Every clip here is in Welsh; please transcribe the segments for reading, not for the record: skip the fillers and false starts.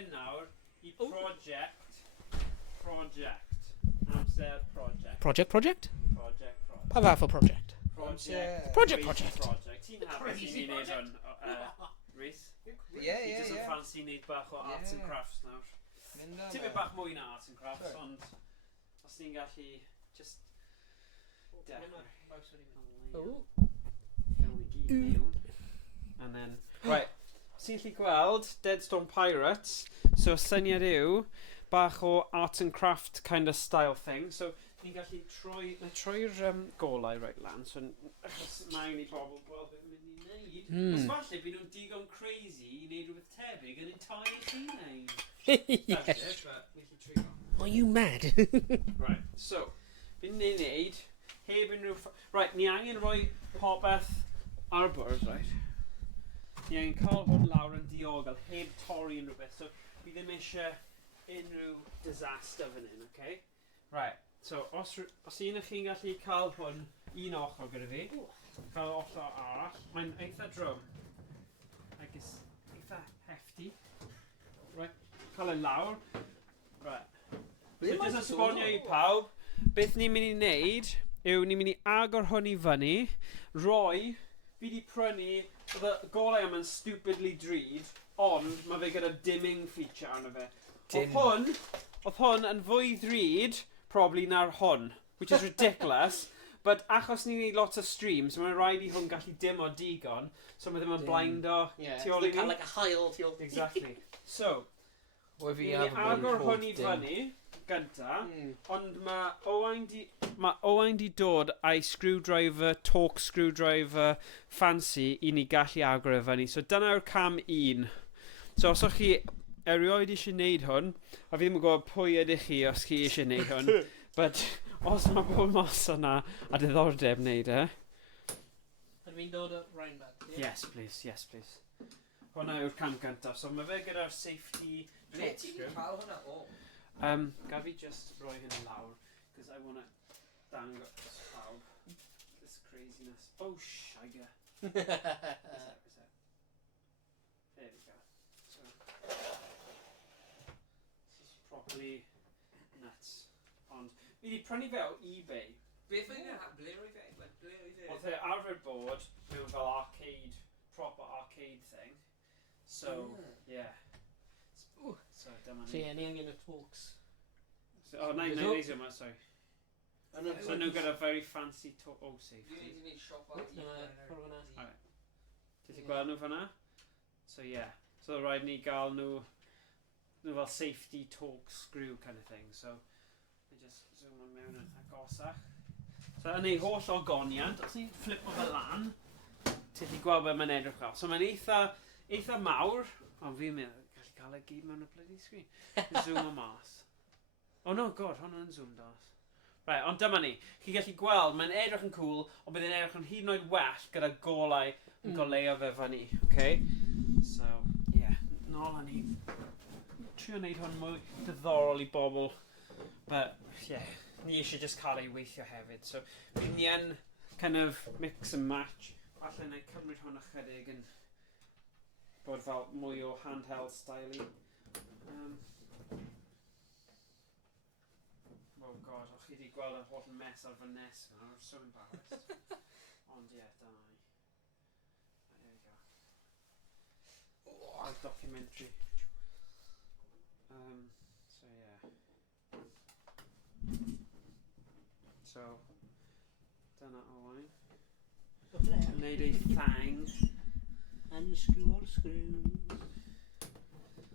mynd nawr I project. Amser project. Project? Pa fath o project? Project. Ti'n hapus I ni wneud hwn, Rhys? Ie. Ti jyst yn ffansi wneud bach o arts and crafts nawr. Ti'n mynd bach mwy na arts and crafts, ond os ni'n gallu just dechrau. And then, right, sy'n gallu gweld Deadstorm Pirates, so syniad yw bach o arts and craft kind of style thing, so ni'n gallu troi'r golau right lan, so achos mae I bobl gweld beth mynd I wneud. Os falle bydd nhw'n digon crazy I wneud rhywbeth tebyg yn entirely chi wneud. That's it, but we can treat on. Are you mad? Right, so, bydd ni'n wneud, heb unrhyw... Right, ni angen rhoi popeth ar y bwrdd, right? Ni angen cael hwn lawr yn diogel, heb torri unrhyw beth, so bydd ddim eisiau unrhyw disaster fan hyn, okay? Right, so os un o chi'n gallu cael hwn un ochr gyda fi, cael ochr arall, mae'n eitha drwm. Like it's eitha hefty. Right, cael ei lawr. Right. So jyst esbonio I pawb, beth ni'n mynd I wneud yw ni'n mynd I agor hwn I fyny, rhoi, fi di prynu, oedd y golau yma'n stupidly drud, ond mae fe gyda dimming feature arno fe. Oedd hwn yn fwy drud, probably na'r hwn, which is ridiculous, but achos ni'n neud lots of streams, mae'n rhaid I hwn gallu dim o digon, so mae ddim yn blind o tu ol I ni. Like a hael tu ol. Exactly. So, ni'n agor hwn I fyny, gynta, ond mae Owain di dod a'i screwdriver, torque screwdriver fancy I ni gallu agor I fyny. So dyna yw'r cam 1. So os o'ch chi erioed eisiau wneud hwn, a fi ddim yn gwybod pwy ydych chi os chi eisiau wneud hwn, but os mae pobl mas yna a diddordeb wneud Ydw fi'n dod o Rhinebeck? Yes, please. Hwna yw'r cam gyntaf. So mae fe gyda'r safety Ble ti wedi cael hwnna o? Gaf fi just rhoi hyn lawr, because I want to dangos pawb this craziness. Oh, shiger. Is that? There we go. So, this is properly nuts. Ond, fi wedi prynu fe o eBay. Beth oedd yna? Ble roi fe? Oedd e arfer bod mewn fel arcade, proper arcade thing. So, yeah. So, dyma ni. So, ni angen y talks. Oh, nine easy, sorry. So, nhw'n gyda very fancy talk. Oh, safety. Dwi wedi gwneud siop ar Alright. Did you gweld nhw fanna? So, yeah. So, rhaid ni gael nhw fel safety torque screw kind of thing. So, I just zoom on mewn yn agosach. So, yn ei holl ogoniant, os ni'n flipo fe lan, ti'n gweld beth mae'n edrych fel. So, mae'n eitha mawr, ond fi'n meddwl, gallu cael ei gyd mewn y bloody screen. Zoom o mas. Oh no, god, hwnna'n zoom das. Right, ond dyma ni. Chi gallu gweld, mae'n edrych yn cool, ond bydd e'n edrych yn hyd yn oed well gyda golau yn goleuo fe fyny, okay? So, yeah, nôl a ni. Trio wneud hwn mwy diddorol I bobl, but, yeah, ni eisiau just cael ei weithio hefyd. So, bydd ni yn kind of mix and match. Falle na I cymryd hwn ychydig yn bod fel mwy o handheld style-y. Oh god, o'ch chi wedi gweld y holl mess ar fy nes yma, I'm so embarrassed. Ond yeah, dyna ni. There we go. Oh, documentary. So yeah. So, dyna Owain. Wneud ei thang. Unscrew o'r screws.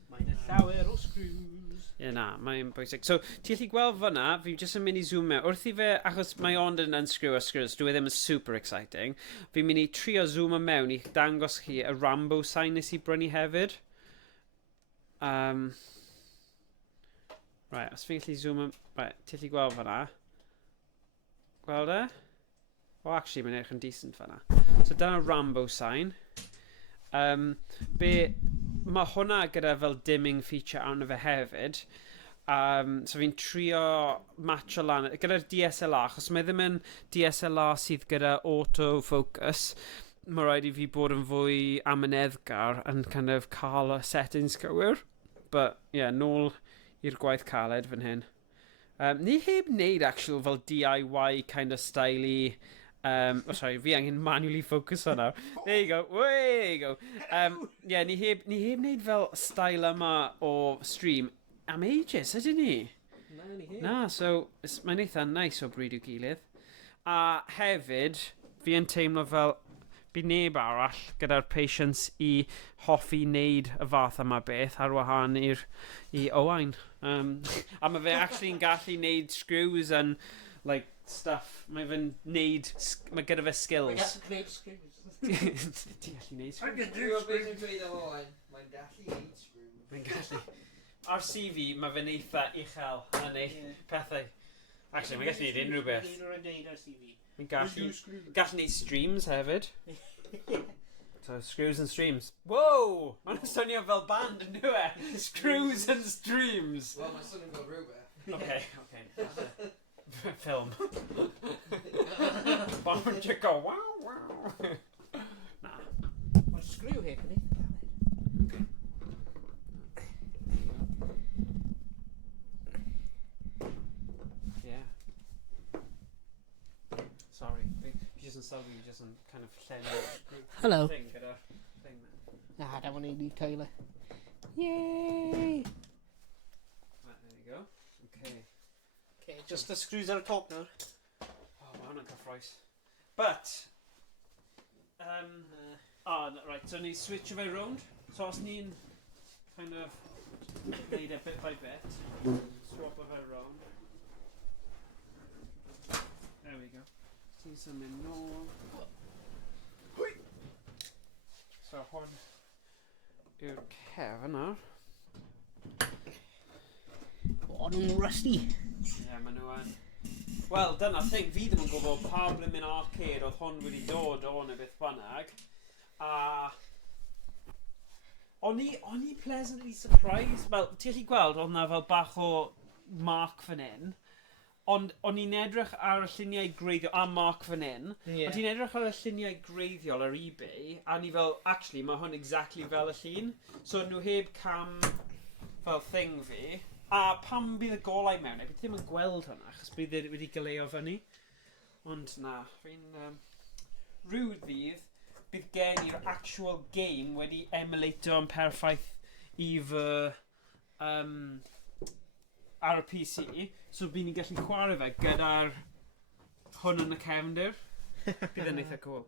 Mae'n llawer o screws. Ie na, mae'n bwysig. So, ti'n gallu gweld fyna, fi jyst yn mynd I zoom mewn. Wrth I fe, achos mae ond yn unscrew a screws, dwi ddim yn super exciting. Fi'n mynd I trio zoom mewn I dangos chi y Rambo sign nes I brynu hefyd. Right, os fi'n gallu zoom yn... Right, ti'n gallu gweld fyna. Gweld e? Oh, actually, mae'n edrych yn decent fyna. So, dyna Rambo sign. Mae hwnna gyda fel dimming feature arno fe hefyd. So fi'n trio matcho lan gyda'r DSLR, achos mae ddim yn DSLR sydd gyda autofocus. Mae rhaid I fi bod yn fwy amyneddgar yn kind of cael y settings cywir. But, yeah, nôl i'r gwaith caled fan hyn. Ni heb wneud actual fel DIY kind of style-y. Sorry, fi angen manually focus on now. There you go. There you go. Yeah, ni heb wneud fel style yma o stream am ages, ydyn ni? Na, ni heb. Na, so mae'n eitha nice o bryd i'w gilydd. A hefyd, fi yn teimlo fel bydd neb arall gyda'r patience i hoffi wneud y fath yma beth ar wahan i Owain. A mae fe actually'n gallu wneud screws and like stuff. Mae fe'n wneud, mae gyda fe skills. Mae'n gallu gwneud screws. Ti'n gallu wneud screws? Dwi'n beth dweud o Owain, mae'n gallu neud screw. Mae'n gallu. Ar CV, mae fe'n eitha uchel yn ei pethau. Actually, mae'n gallu wneud unrhyw beth. Dwi'n wneud ar CV. Mae'n gallu wneud streams hefyd. So, screws and streams. Whoa! Mae'n swnio fel band yn nhw e. Screws and streams. Wel, mae'n swnio'n fel rhywbeth. Okay. Film. Bomb chico. Wow, wow. Nah. Mae'r screw hyn yn eitha galed. Yeah. Sorry. You just sylwi, you just kind of llenwi Hello. thing gyda'r thing there. Na, da o'n i'n neud coelio. Yay! Right, there you go. Okay. Okay, just the screws ar y top nawr. Oh, mae hwnna'n cyffroes. But, right, so ni switch fe round. So os ni'n kind of neud e bit by bit, swap fe round. There we go. Ti'n symud nôl. So hwn yw'r cef yna. O, nhw'n rusty. Ie, maen nhw yn. Wel, dyna thing, fi ddim yn gwybod pa blymyn arcêd oedd hwn wedi dod o neu beth bynnag. A o'n i pleasantly surprised. Wel, ti'n gallu gweld, oedd na fel bach o marc fan hyn. Ond o'n i'n edrych ar y lluniau greiddiol, a marc fan hyn. Yeah. Ond i'n edrych ar y lluniau greiddiol ar eBay, a ni fel, actually, mae hwn exactly fel y llun. So nhw heb cam fel thing fi. A pam bydd y golau mewn e, bydd ddim yn gweld hwnna, achos bydd e wedi gyleo fyny. Ond na, fi'n rwyd bydd gen i'r actual game wedi emulato yn perffaith i fy ar y PC, so bydd ni'n gallu chwarae fe gyda'r hwn yn y cefndir. Bydd yn eitha cool.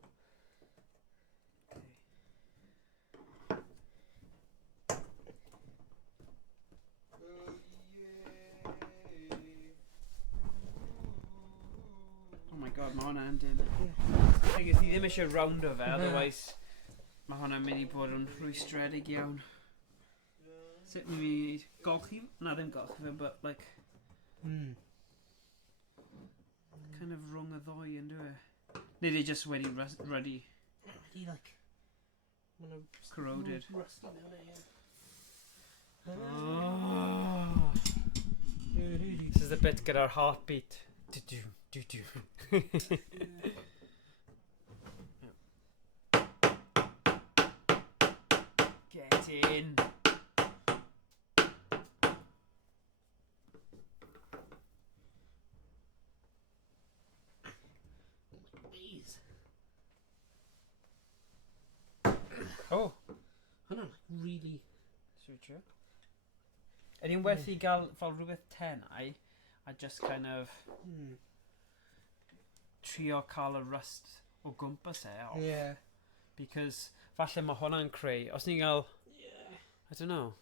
Oh my god, mae hwnna yn dim. Thing is, ni ddim eisiau roundo fe, otherwise mae hwnna'n mynd i bod yn rhwystredig iawn. Sut ni fi golchi? Na, ddim golchi fe, but like... kind of rhwng y ddoi yn dwi. Neu di just wedi ready. Wedi, like... corroded. Rusty mewn e, Oh. This is the bit gyda'r heartbeat. Do-do, do-do. Get in. Bees. Oh. Hwnna'n really... Switcher. Ydy yn werth i gael fel rhywbeth tenau a just kind of trio cael y rust o gwmpas e off. Yeah. Because falle mae hwnna'n creu, os ni'n gael, I don't know,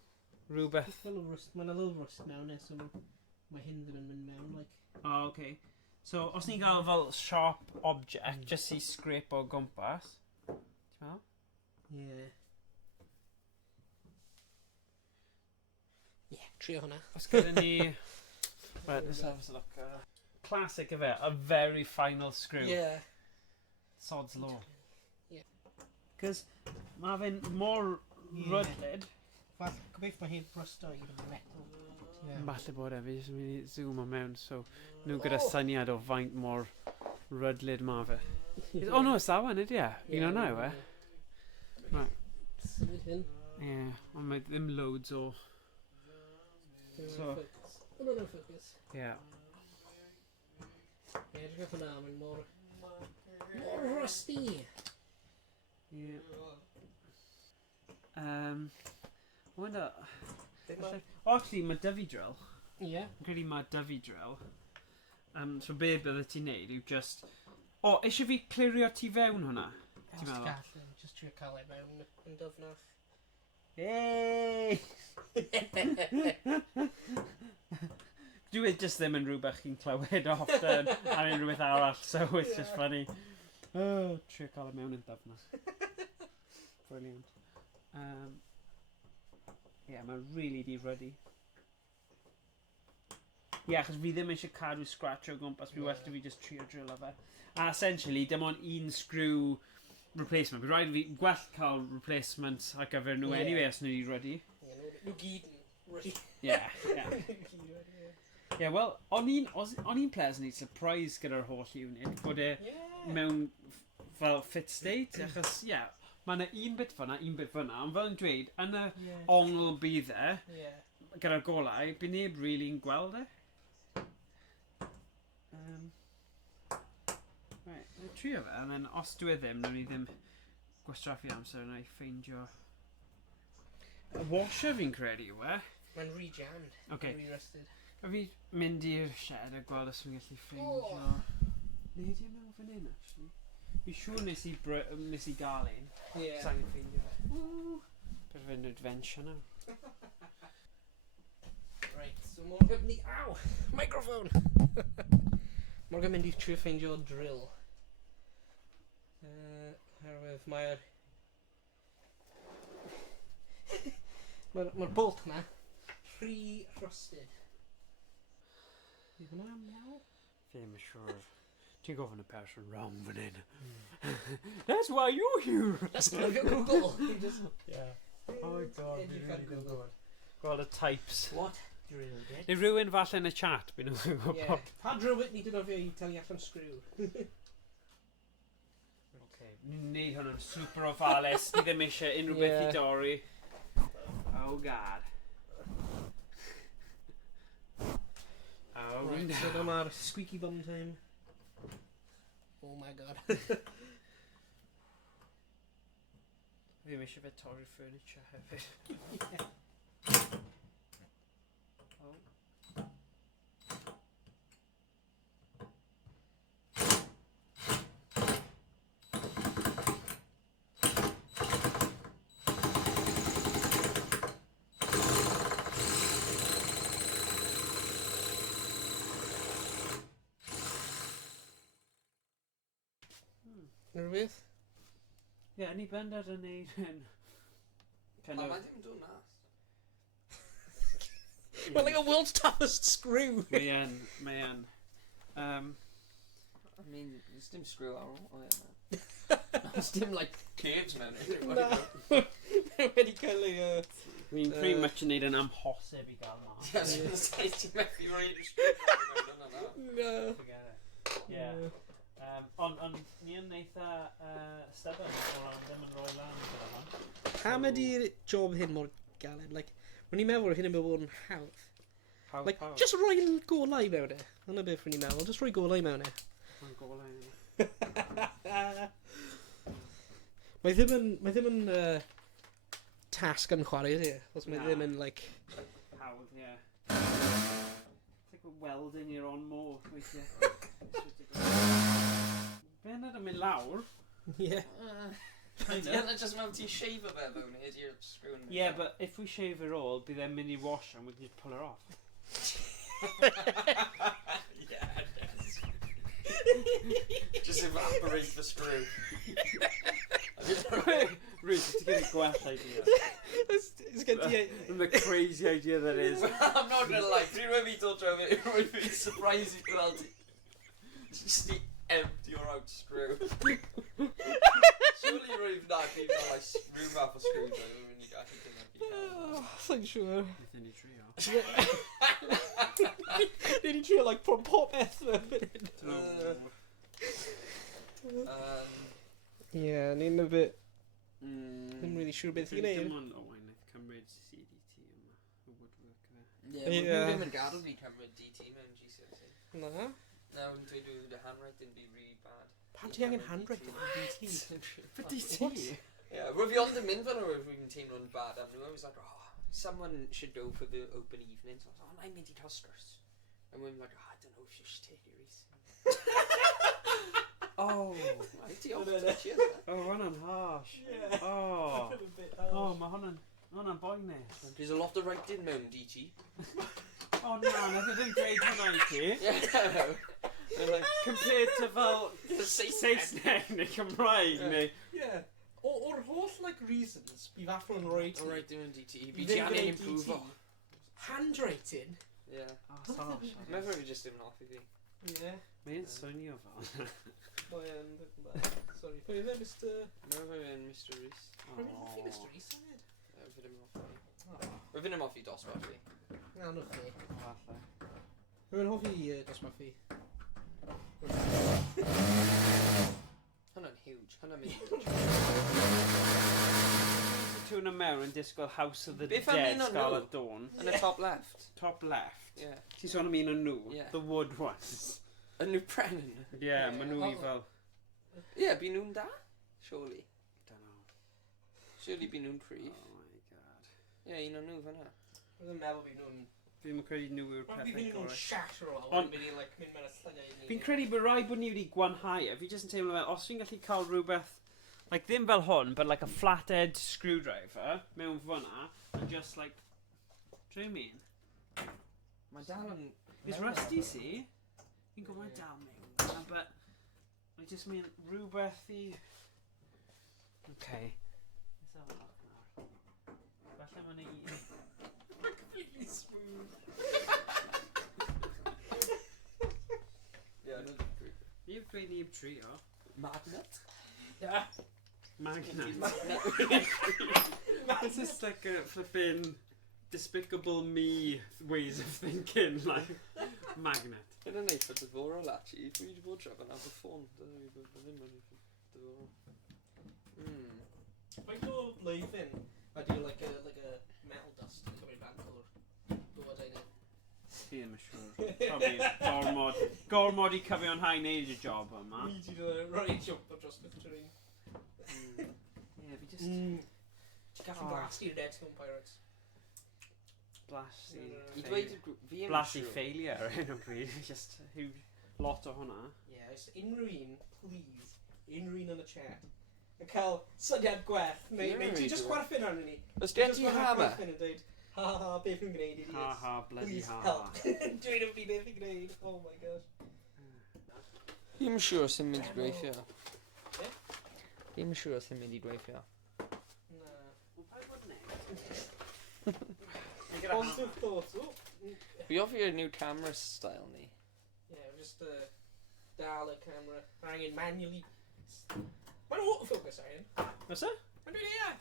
rhywbeth... Mae'n a little rust mewn e, so mae hyn ddim yn mynd mewn, like... Oh, okay. So, os ni'n gael fel sharp object, just i scrape o gwmpas. Ti'n meddwl? Yeah. Yeah, trio hwnna. Os gyda ni... Right, let's have a look. Classic of it, a very final screw. Yeah. Sod's law. Yeah. Cos mae fe'n mor rydlyd. Gobeith mae hi'n brusto i gyda'r metal. Falle bod e, fi jyst yn mynd i zoom o mewn, so nhw gyda syniad o faint mor rydlyd mae fe. Oh no, it's that one, ydy e? Un o'na yw e? Right. Symud hyn. Ie, ond mae ddim loads o So- No focus. Yeah. Edrych hwnna, mae'n mor rusty. Yeah. Wonder. Actually, mae Dyfi drill. Ie. Yn credu mae Dyfi drill. So be bydde ti'n neud yw just... O, eisiau fi clirio ti fewn hwnna? Ti'n meddwl? Gallwn, just trio cael ei mewn yn dyfnach. Yay! Dwi just ddim yn rhywbeth chi'n clywed often ar unrhyw beth arall, so it's just funny. Oh, trio cael ei mewn yn dyfnach. Brilliant. Mae'n really di-ruddy. Achos fi ddim eisiau cadw scratch o gwmpas, fi well fi just trio drillo fe. A essentially, dim ond un screw replacement. Bydd rhaid fi gwell cael replacement ar gyfer nhw anyway os nhw wedi ruddy. Nhw gyd yn ruddy. Wel, o'n i'n pleasantly surprised gyda'r holl unit bod e mewn fel fit state, achos, mae yna un bit fyna, ond fel yn dweud, yn y ongl bydd e, gyda'r golau, bydd neb really'n gweld e. Right, trio fe, and then os dwi ddim, nawn ni ddim gwastraffu amser yna i ffeindio... Y washer fi'n credu yw e. Mae'n re-jammed. Okay. Re-rusted. A fi mynd i'r shed a gweld os fi'n gallu ffeindio... Neu di mewn fan hyn, actually. Fi siŵr nes i gael un. Sa'n i'n ffeindio fe. Bit of an adventure now. Right, so Morgan mynd i... Ow! Microphone! Morgan mynd i trio ffeindio drill. Herwydd mae'r... Mae'r bolt yma pre-rusted. Yw hwnna am iawn? Fi'n yn siŵr. Ti'n gofyn y person wrong fan hyn. That's why you're here! Let's go Google! Oh my god, Edrych ar Google. Gweld y types. What? Drill bit? Neu rhywun falle yn y chat, byd nhw'n gwybod. Pa drill bit ni dod o fi i talu allan screw? Ni'n neud hwn yn super ofalus, ni ddim eisiau unrhyw beth i dorri. Oh god. Oh Right, no. so dyma'r squeaky bum time. Oh my god. Fi ddim eisiau fe torri'r furniture hefyd. Oh. Rhywbeth? Ni bendad yn neud yn... Mae'n ddim dod nas. Well, like a world's toughest screw. Mae yn. I mean, there's dim screw ar ôl. Oh, yeah, man. There's dim, like, curves mewn it. Na. Wedi cael ei... Fi'n pretty much yn neud yn amhosib i gael mas. I was going to say, ti'n methu roi i'r screw. No. Forget it. Yeah. Ond ni yn eitha stubborn o ran ddim yn rhoi lan gyda hwn. Pam ydy'r job hyn mor galed? Like, when i'n meddwl hyn yn bod yn hawdd. Like, just rhoi golau mewn e. Hwna beth when i'n meddwl, just rhoi golau mewn e. Rhoi golau mewn e. Mae ddim yn task yn chwarae ydy. Os mae ddim yn, like... Hawdd, yeah. It's like we're welding your on more, weithiau. Be yna yn mynd lawr? Yeah. Yna just mewn ti'n shave o fe fewn i'r screw. Yeah, but if we shave it all, bydd e'n mynd i wash and we can just pull her off. Yeah, just evaporate the screw. Rhys, ti'n gyda gwell idea. It's good to And the crazy idea that is. I'm not gonna lie, pryd mae fi dod draw fe, rwy'n fi'n surprised i gweld ti. Just the empty or out screw. Surely rwy'n na fi fel like screw math o screw dda, rwy'n mynd i gallu dyn Sa'n siŵr. Within your trio. Did he trio like popeth Yeah, ni'n a bit... Ddim really siŵr beth i'n neud. Dim ond Owain, naeth cymryd CDT yma. woodwork there. Yeah, yeah. Yeah. Ddim yn gadw fi cymryd DT mewn GCSE. Na. Na, yn dweud yw the handwriting be really bad. Pam ti angen handwriting yn DT? For DT? Yeah, rwyf fi ond yn mynd fel rwyf fi'n teimlo'n bad am nhw. I was like, oh, someone should go for the open evening. So I was like, oh, na'n mynd I cael sgwrs. And we're like, oh, I don't know if you should take it, Rhys. Oh, I cheers. Oh, hwnna'n harsh. Yeah. Oh. Oh, mae hwnna'n boi nes. There's a lot of writing mewn DT. Oh na, nath I ddim dweud hwnna I ti. Yeah. And like, Compared to fel Saesneg. Saesneg neu Cymraeg neu... Yeah. O'r holl, like, reasons bydd afro yn rhoi ti. writing mewn DT. Fi Ddim ti angen gwneud improve o. DT. Handwriting? Yeah. Oh, it's harsh. Mae'n fi just ddim yn off I fi. Yeah. Mae'n swnio fel. Pwy yn... Sorry. Pwy yn Mr... Mae'n fi yn Mr Rhys. Pwy yn hoffi Mr Rhys yn ed? Fi ddim yn off I. Fi ddim yn off I dosbarth fi. Na, nhw'n chi. Falle. Pwy yn hoffi dosbarth fi? Hwna'n huge. Hwna'n mynd. Tŵn y mewn yn disgwyl House of the Beth am Dead un o Scarlet nhw? Dawn. Yn y top left. Top left. Yeah. Ti'n sôn am un o nhw? Yeah. The wood ones. Yn nhw Brennan. Yeah, ma' nhw i fel... Yeah, by nhw'n da. Surely. Dunno. Surely by nhw'n prif. Oh my god. Yeah, un o nhw fyna. Rwy'n meddwl bydd nhw'n... Fi'n credu nhw yw'r Bydd pethau nhw'n gorau. shatter o. Ond- Ond bydd ni'n mynd mewn y llygau. Fi'n credu bod rai bod ni wedi gwanhau e. Fi jyst yn teimlo fel, os fi'n gallu cael rhywbeth, like ddim fel hwn, but like a flathead screwdriver mewn fyna, and just like, do you know what I mean? Mae dal yn... It's rusty, see? Fi'n gwybod dal mewn, but I just mean rhywbeth I... Okay. Let's have a look nawr. Falle mae'n ei... Completely smooth. Yeah, nhw'n prif. You've created a trio. Magnet? Yeah. Magnet. Magnet. This is like a flipping despicable me ways of thinking, like magnet. Yn yn eitha diddorol, actually. Fi wedi bod trefn am y ffôn. Dyna fi bod ddim yn eitha diddorol. Faint o blwyddyn ydy like a metal dust yn cymryd bant o'r bywydau ni? Fi ddim yn siŵr. Probably gormod I cyfiawnhau wneud y job yma. Ni wedi rhoi jump o dros beth trwy'n... Yeah, fi just... Gallwn blastu'r Deadstorm Pirates. Blasty. I dweud y grŵp, fi yn Blasty siŵr. failure ar hyn o bryd. Just huge lot o hwnna. Yeah, just unrhyw un, please, unrhyw un yn y chat, yn cael syniad gwell, neu ti just chwarffin arnyn ni. Os gen ti hammer? Chwarffin yn dweud, ha ha, beth fi'n gwneud, idiots. Ha ha, bloody Please ha help. ha. Dwi'n fi beth fi'n gwneud, oh my gosh. Fi'n siŵr sy'n mynd I gweithio. Ie? Fi'n siŵr sy'n mynd I gweithio. Na. Wel, pa bod next? Ond yw'ch thoughts, o? Fi offi y new camera style ni. Yeah, just dal y camera, angen manually. Mae'n autofocus angen. Oes e? Mae'n dweud ie.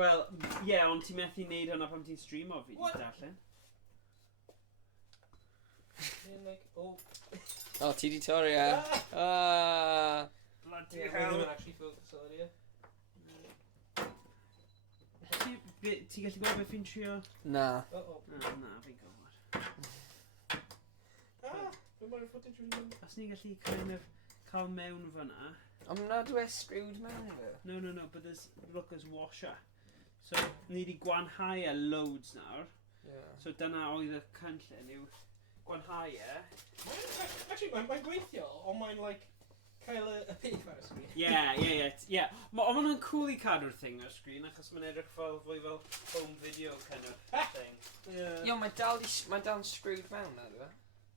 Wel, ie, ond ti'n methu neud hwnna pan ti'n streamo fi, What? darllen. Mae'n like, oh. O, ti di torri e? Bloody Yeah, mae ddim yn actually focus on it, Ti'n gallu gwybod beth fi'n trio? Na. Uh-oh. Na, fi'n gwybod. Mae'n footage rhywun. Os ni'n gallu kind of cael mewn fyna... Ond na dwi screwed mewn fe. No, but there's washer. So, ni wedi gwanhau e loads nawr. Yeah. So dyna oedd y cynllun yw gwanhau e. Actually, mae'n gweithio, ond mae'n like, cael y peth ar y sgrin. Yeah. Ond ma'n cool I cadw'r thing ar sgrin, achos mae'n edrych fel fwy fel home video kind of thing. Yeah. Yo, mae dal yn screwed mewn na, dwi?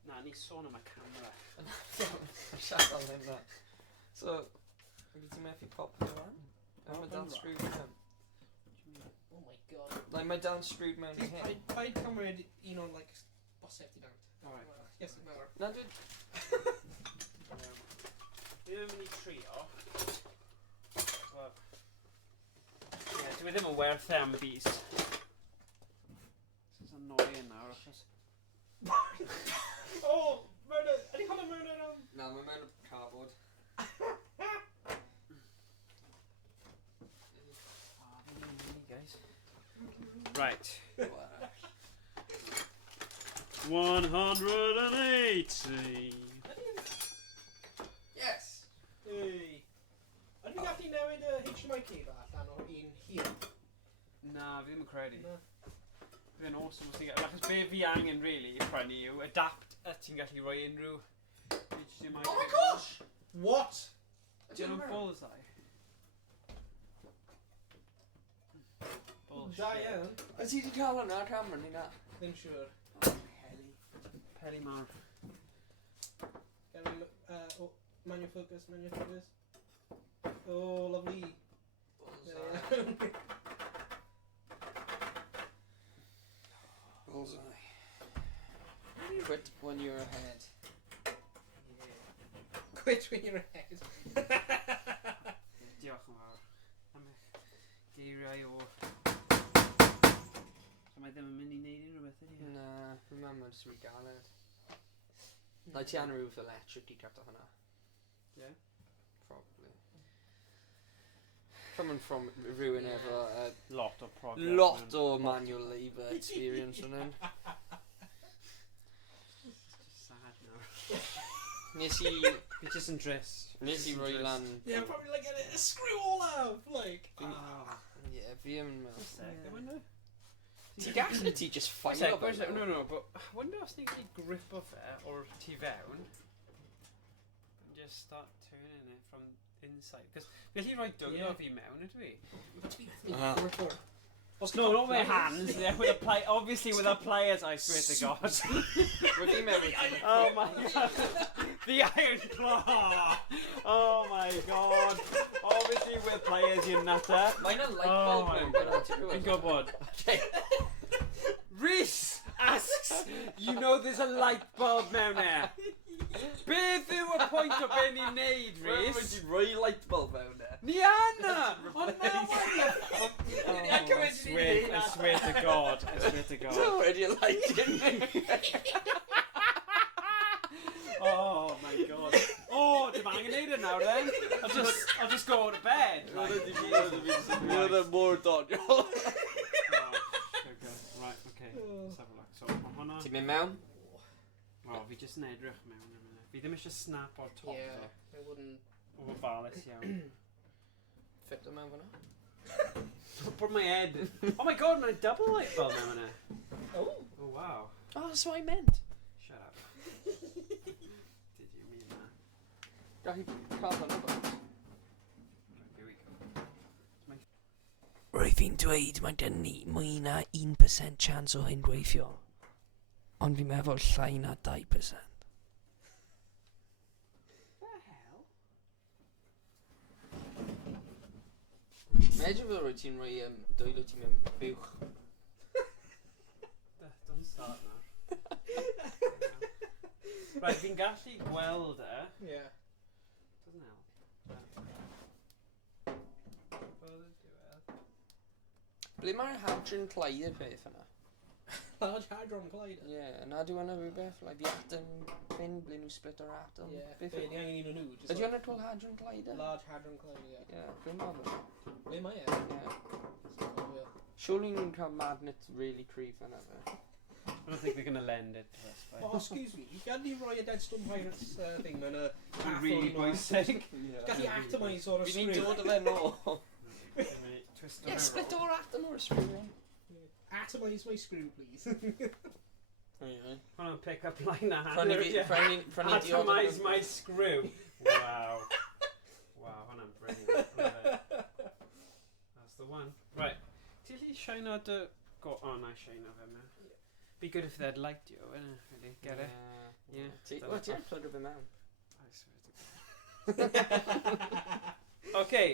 Na, ni sôn am y camera. Siarad am hynna. So, wyt ti'n methu popio lan? Mae dal yn screwed mewn. Oh my god. Like, mae dal yn screwed mewn I hyn. Paid cymryd un o'n, like, bosef ti dant. Alright. Yes, mawr. Na dwi... Dwi ddim yn mynd I trio. Dwi ddim yn werth e am y bys. This is annoying nawr, achos... Oh, murder! Ydy hwnna murder am? Na, mae mewn y cardboard. Guys. Right. 180. Yes! Hey. Ydw i'n gallu newid y HDMI cable allan o'r un hir? Na, fi ddim yn credu. Na. Fy'n awesome os ti'n gallu. Achos be fi angen, really, i prynu yw adapt a ti'n gallu rhoi unrhyw HDMI. Oh my gosh! What? Diolch yn bullseye. Bullshit. Da iawn. Ys ti wedi cael hwnna ar camera ni na? Ddim siwr. Heli. Peli mawr. Manual focus. Oh, lovely. Bullseye. Quit when you're ahead. Quit when you're ahead. Diolch yn fawr. Am eich geiriau o... So mae ddim yn mynd i neud unrhyw beth ydy? Na, fi'n meddwl mae'n jyst rhy galed. Na ti anna rhyw fel electric di capta hwnna? Yeah? Probably. Coming from rhywun efo Lot o progress. lot o manual labour experience on hyn. Just sad now. Nes i... Fi just yn drist. Nes i roi lan... Yeah, probably like a screw all out, like. Yeah, fi yn meddwl. Wonder. Ti gallu ti just ffain o fe? No, but wonder os ni'n gallu grip o fe o'r tu fewn and just start turning it from inside. Cos fi gallu rhoi dwylo fi mewn ydw i. No, not my hands. Yeah, with the obviously with the pliers, I swear to God. Redeem everything. Oh my God. The iron claw. Oh my God. Obviously with pliers, you nutter. Mae'n a light bulb mewn gyda ti rhywun. Fi'n gwybod. Okay. Rhys asks, you know there's a light bulb mewn e. Beth yw y pwynt o be ni'n neud, Rhys? Wedi rhoi light bulb mewn e. Ni anna! Ond na I swear to God. I swear to God. So wedi light in me. Oh my God. Oh, dim angen neud it now then. I'll just go to bed. Fydd y mor doniol. Right, okay. Let's have a look. So, hwnna... Ti'n mynd mewn? Wel, fi jyst yn edrych mewn yn yna. Fi ddim eisiau snap o'r top Yeah, o. I wouldn't. O falus iawn. Ffit o mewn fyna? Put my head. Oh my God, mae'n double light bulb mewn yna. Oh. Oh wow. Oh, that's what I meant. Shut up. Did you mean that? Gallu cael hwnna bod. Right, here we go. Roedd fi'n dweud mae dyn ni mwy na 1% chance o hyn gweithio. Ond fi'n meddwl llai na 2%. The hell? Medyo fel rwy'n ti'n rhoi dwylo ti'n mynd buwch. Don't start now. Right, fi'n gallu gweld e. Yeah. Doesn't help. Further do it. Ble mae'r hadron Clyde y peth yna? Large Hadron Collider. Yeah, na di hwnna rhywbeth, like the atom thing, ble nhw split o'r atom. Yeah. Beth Be, yw? ni angen un o nhw. just Ydy like hwnna twl hadron Clyde? Large Hadron Collider, yeah. Yeah, dwi'n meddwl. Ble mae e? Yeah. Surely nhw'n cael magnet really cryf yna fe. I don't think they're going to lend it to us. Oh, excuse me. Gad ni roi y Deadstorm Pirates thing mewn y... Really bwysig. Gallu atomise o'r Fi ni'n screw. dod o fe nôl. Twist Yeah, split o'r atom o'r screw. Atomise my screw, please. Hwnna'n pick-up line na Prynu diod. Atomise my screw. Wow. Wow, hwnna'n brilliant. That's the one. Right. Ti'n gallu shine o dy... Oh, na, shine o fe mewn. Be good if they'd liked you, innit? Really, get it? Yeah. Wel, ti'n plug o fe mewn. I swear to God. Okay.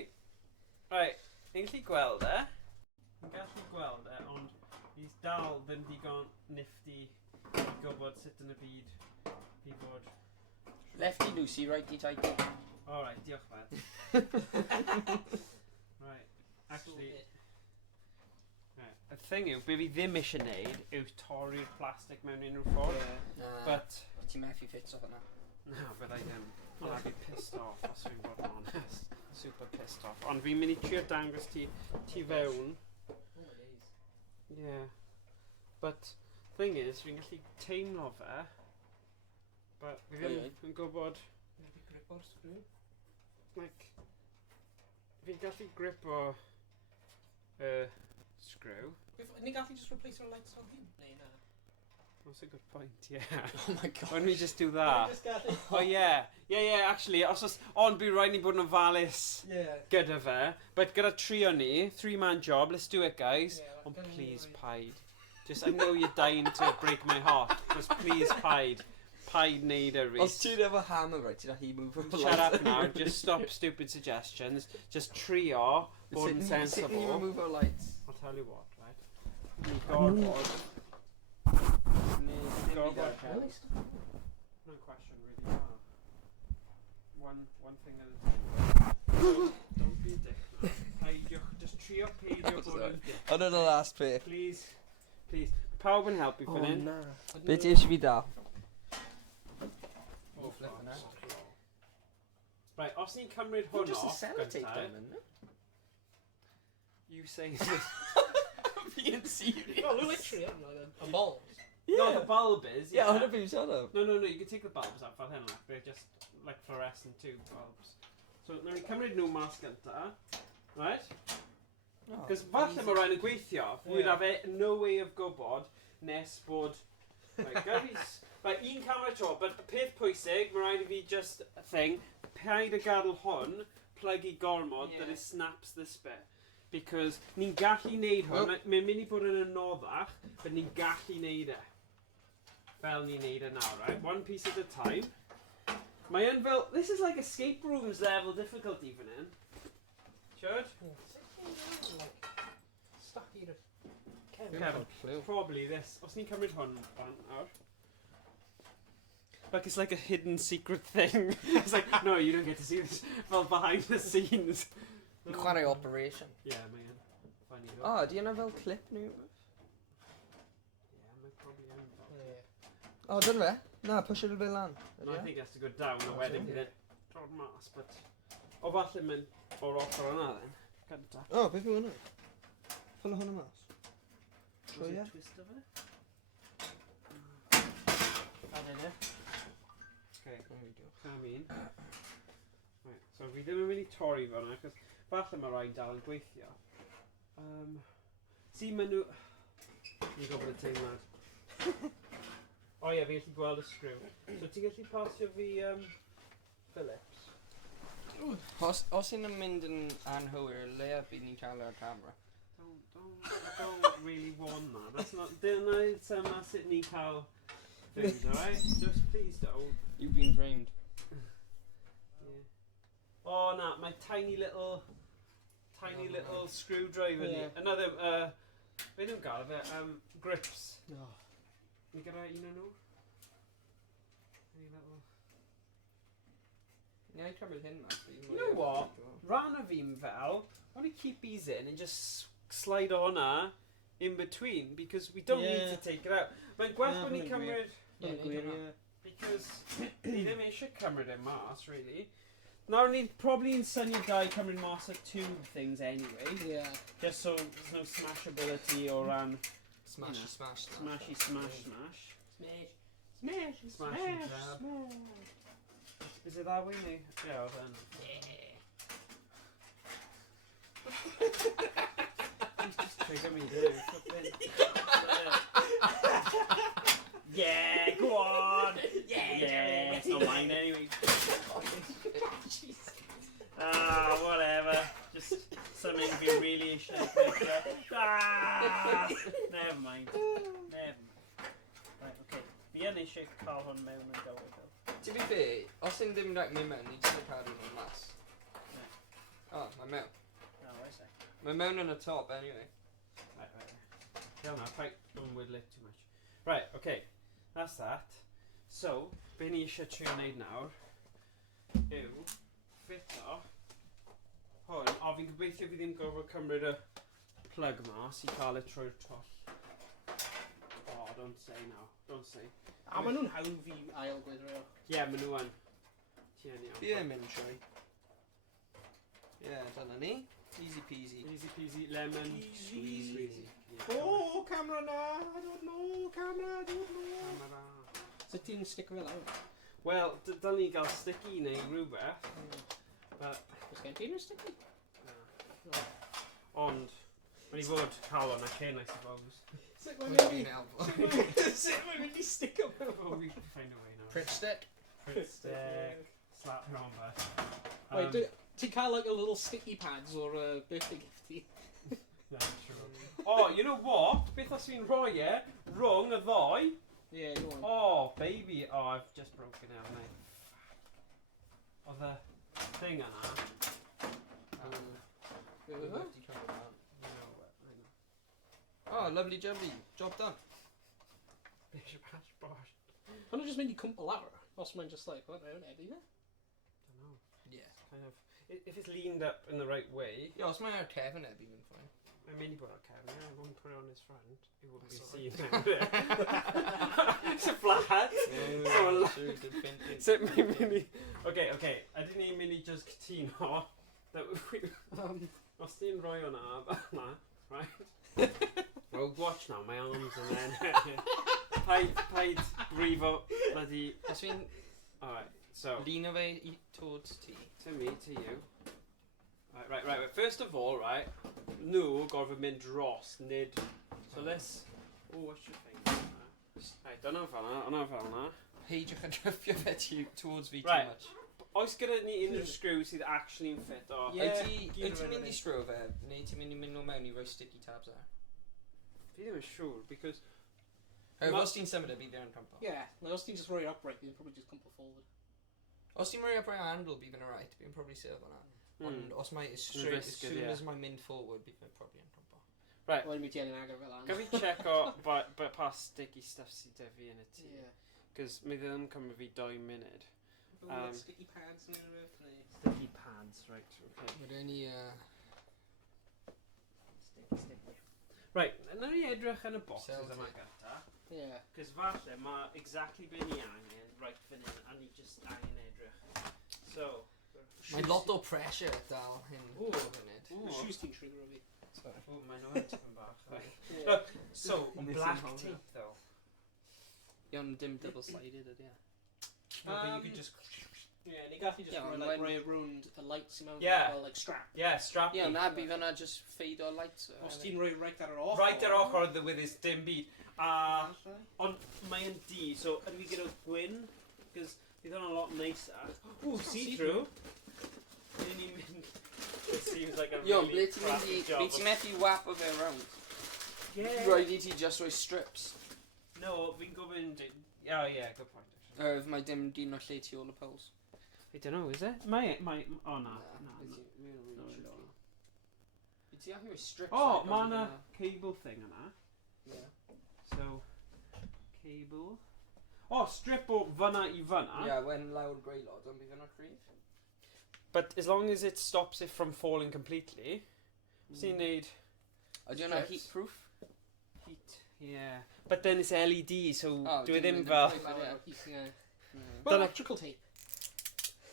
Right. Ni'n gallu gweld e. Ni'n gallu gweld e, ond he's dal ddim digon nifty i gwybod sut yn y byd i fod. Lefty loosey, righty tighty. Alright, diolch fad. Right, actually... Right, y thing yw, be fi ddim eisiau neud yw torri'r plastic mewn unrhyw ffordd. But... Ti'n methu ffits o hwnna. No, bydda I ddim. Ond I'd be pissed off, os fi'n bod yn honest. Super pissed off. Ond fi'n mynd i trio dangos ti fewn. Oh my days. Yeah. But thing is, fi'n gallu teimlo fe, but fi ddim yn gwybod, like, fi'n gallu grip o screw. Ni gallu just replace our lights on him? Neu na? That's a good point, yeah. Oh my god. Why don't we just do that? Oh yeah, actually, os ond bydd rhaid ni bod yn ofalus gyda fe, but gyda tri o ni, 3-man job, let's do it guys. Ond please paid. Just, I know you're dying to break my heart, just please paid. Paid neud y Rhys. Os ti'n efo hammer, right, ti'n he move over Shut up now, just stop stupid suggestions. Just trio, bod yn sensible. Sit and remove our lights. I'll tell you what, right? Ni gorfod. No question really. One thing at a time. Don't be a dick. Peidiwch, just trio peidio bod yn dick. On the last bit. Please. Pawb yn helpu fan hyn. Be ti eisiau fi dal? Right, os ni'n cymryd hwn Just a off sellotape gyntaf, down, isn't it? You say this. Being serious. No, literally, I'm like a bulb. No, the bulb is. Yeah, 100% shut up. No, you can take the bulbs out for hyn, like, they're just like fluorescent tube bulbs. So, now ni'n cymryd nhw mas gyntaf, right? Because falle mae rhaid yn gweithio, we'd have no way of gwybod nes bod... Right, gyrrys... Right, un camera to, but y peth pwysig, mae rhaid I fi just a thing, paid y gadael hwn, plug I gormod, that it snaps this bit. Because ni'n gallu neud hwn, mae'n mynd I bod yn anoddach, but ni'n gallu neud e. Fel ni'n neud e nawr, right? One piece at a time. Mae yn fel, this is like escape rooms level difficulty fan hyn. Siwr? Stuck here. Kevin, probably this. Os ni'n cymryd hwn fan nawr. Like it's like a hidden secret thing. It's like, no, you don't get to see this. Well, behind the scenes. YnChwarae operation. Yeah, man. Funny though. Oh, do you have a clip new? Yeah, I probably am. Oh, done fe? No, push it a bit lan. No, I think it has to go down a wedyn bydd it drod mas, but... O falle mynd o'r ochr hwnna then. Gynta. Oh, beth yw hwnna? Pull hwnna mas. Was it twist of it? I don't know. Okay, there we go. Come in. Right, so fi ddim yn mynd I torri fe hwnna, cos falle mae rhaid dal yn gweithio. Si, maen nhw... Ni'n gwybod y teimlad. O ie, fi gallu gweld y screw. So ti'n gallu pasio fi Phillips? Os y'n mynd yn anhywir, leia bydd ni'n cael ar camera. Don't really want that. That's not... Dyna sut ni'n cael things, alright? Just please don't. You've been framed. Yeah. Oh, no, my tiny little screwdriver. Yeah. Another, be nhw'n gael fe? Grips. No. Ni gyda un o nhw? Any little... Yeah, I cymryd hyn mas. You know what? Ran o fi'n fel, I want to keep these in and just slide on in between because we don't need to take it out. Mae'n gwell bod ni'n cymryd... Because ni ddim eisiau cymryd e mas, really. Nawr ni'n probably yn synnu dau cymryd mas o tube things anyway. Yeah. Just so there's no smashability o ran... Smashy smash. Smashy smash smash. Smash. Smashy grab. Is it that way, neu? Yeah, then. He's just trigger me, dude. Yeah, go on! Yeah, it's not mine anyway. Whatever. Just something we really should never mind. Right, okay. Fi yn eisiau cael hwn mewn yn gywir. To be fair, os ydyn ddim rhaid mynd mewn, ni jyst yn cadw nhw'n mas. Oh, mae mewn. No, I say. Mae mewn yn y top, anyway. Right. Hell no, don't with lit too much. Right, okay. That's that. So, be ni eisiau trio wneud nawr yw ffito hwn, o fi'n gobeithio fi ddim gofod cymryd y plug mas I cael e trwy'r toll. Oh, don't say now, don't say. A maen nhw'n hawdd fi ail gweithio. Yeah, maen nhw yn. Ti yn iawn. Fi yn mynd trwy. Yeah, dyna ni. Easy peasy. Easy peasy, lemon, squeezy. Oh, camera na! I don't know, camera! Sut ti'n stick fel awr? Wel, dyl ni gael sticky neu rhywbeth. But... Oes gen ti'n sticky? No. Ond, mae'n i fod cael o'n cyn, I suppose. Sut mae'n mynd i stick up? Oh, we can find a way now. Prick stick. Prick stick. Slap your arm back. Wait, ti'n cael like a little sticky pads or a birthday gifty? Yeah, true. Oh, you know what? Beth os fi'n rhoi rhwng y ddoi? Yeah, you want. Oh, baby. Oh, I've just broken it, haven't I? Oh, the thing yna. Oh, lovely jubbly. Job done. Bish bash bosh. Hwnnw just mynd i cwmpo lawr? Os mae'n just like, what, mewn edrych? Dunno. Yeah. Kind of. If it's leaned up in the right way. Yeah, os mae'r Kevin Ebby yn fine. I'm mainly put on camera. I won't put it on his front. It wouldn't be Sorry. seen. It's a flat. So mini. Okay. I didn't even mini just cytuno. That we. Os ti'n rhoi hwnna, right? Well, watch now, my arms and then... Paid brifo, bloody... Os fi'n Alright, so... lean o fe towards ti. To me, to you. Right. First of all, right, nhw gorfod mynd dros, nid... So let's... Oh, what's your thing? Right, dyna fel na. Peidiwch yn dryffio fe towards fi Right. too much. Oes gyda ni unrhyw screw sydd actually yn fit o... Wyt ti'n mynd i sgrew fe, neu ti'n mynd i mynd o mewn i roi sticky tabs ar? Fi ddim yn siŵr, because... Os ti'n symud e, bydd e'n campo. Yeah, no, os ti'n just rhoi upright, you'll probably just cwmpo forward. Os ti'n rhoi upright handle, bydd e'n alright, bydd e'n probably sef o'na. Ond os mae straight, as Risgyd, soon yeah. as mae'n mynd forward, bydd e'n probably yn campo. Right. Wel, mi ti yn agor fel an. Can we check o pa sticky stuff sydd da fi yn y tŷ? Yeah. Cos mi ddim cymryd fi 2 munud. Sticky pads neu rhywbeth, neu... Sticky pads, right, okay. Mae ni... Sticky. Right, na ni edrych yn y boxes Celtic. yma gynta. Yeah. Cos falle mae exactly be ni angen, right fan hyn, a ni just angen edrych. So... Mae lot o pressure dal hyn. Ooh. Ooh. Shoes ti'n trigger o fi. Sorry. Oh, mae'n oed tipyn bach. Right. Yeah. So, Missing black hole, tape though. Iawn, dim double-sided ydy e. No, but you could just... Yeah, ni gallu just Yeah, rhoi, ond like, mae'n- rhoi around a light sy'n mewn Yeah. fel, like, strap. Yeah, strap Ie, me. na, bydd yna just fade o lights. Os ti'n rhoi right ar yr ochr. Right ar ochr with his dim byd. Ond mae'n di, so ydw i gyda gwyn, cos bydd hwnna'n lot nicer. Ooh, see-through. Dyn ni'n mynd... It seems like a Yo, really ble ti'n mynd crappy i... job. Ble ti'n methu wap o fe around? Yeah. Roedd i ti just roi strips. No, fi'n gofyn... Oh, yeah, good point. If mae dim dyn o lle ti ôl y poles. I don't know, is it? Mae... Oh, na. Bydd ti allu roi strips. Oh, mae yna cable thing yna. Yeah. So, cable... Oh, strip o fyna i fyna. Yeah, when lawr greulod, ond bydd yna cryf. But as long as it stops it from falling completely, sy'n neud Ydy hwnna Strips. heat-proof? heat. Yeah. But then it's LED, so Oh, dwi dim ddim mynd fel... yn Well, Yeah. yeah. Mm. Well, electrical tape.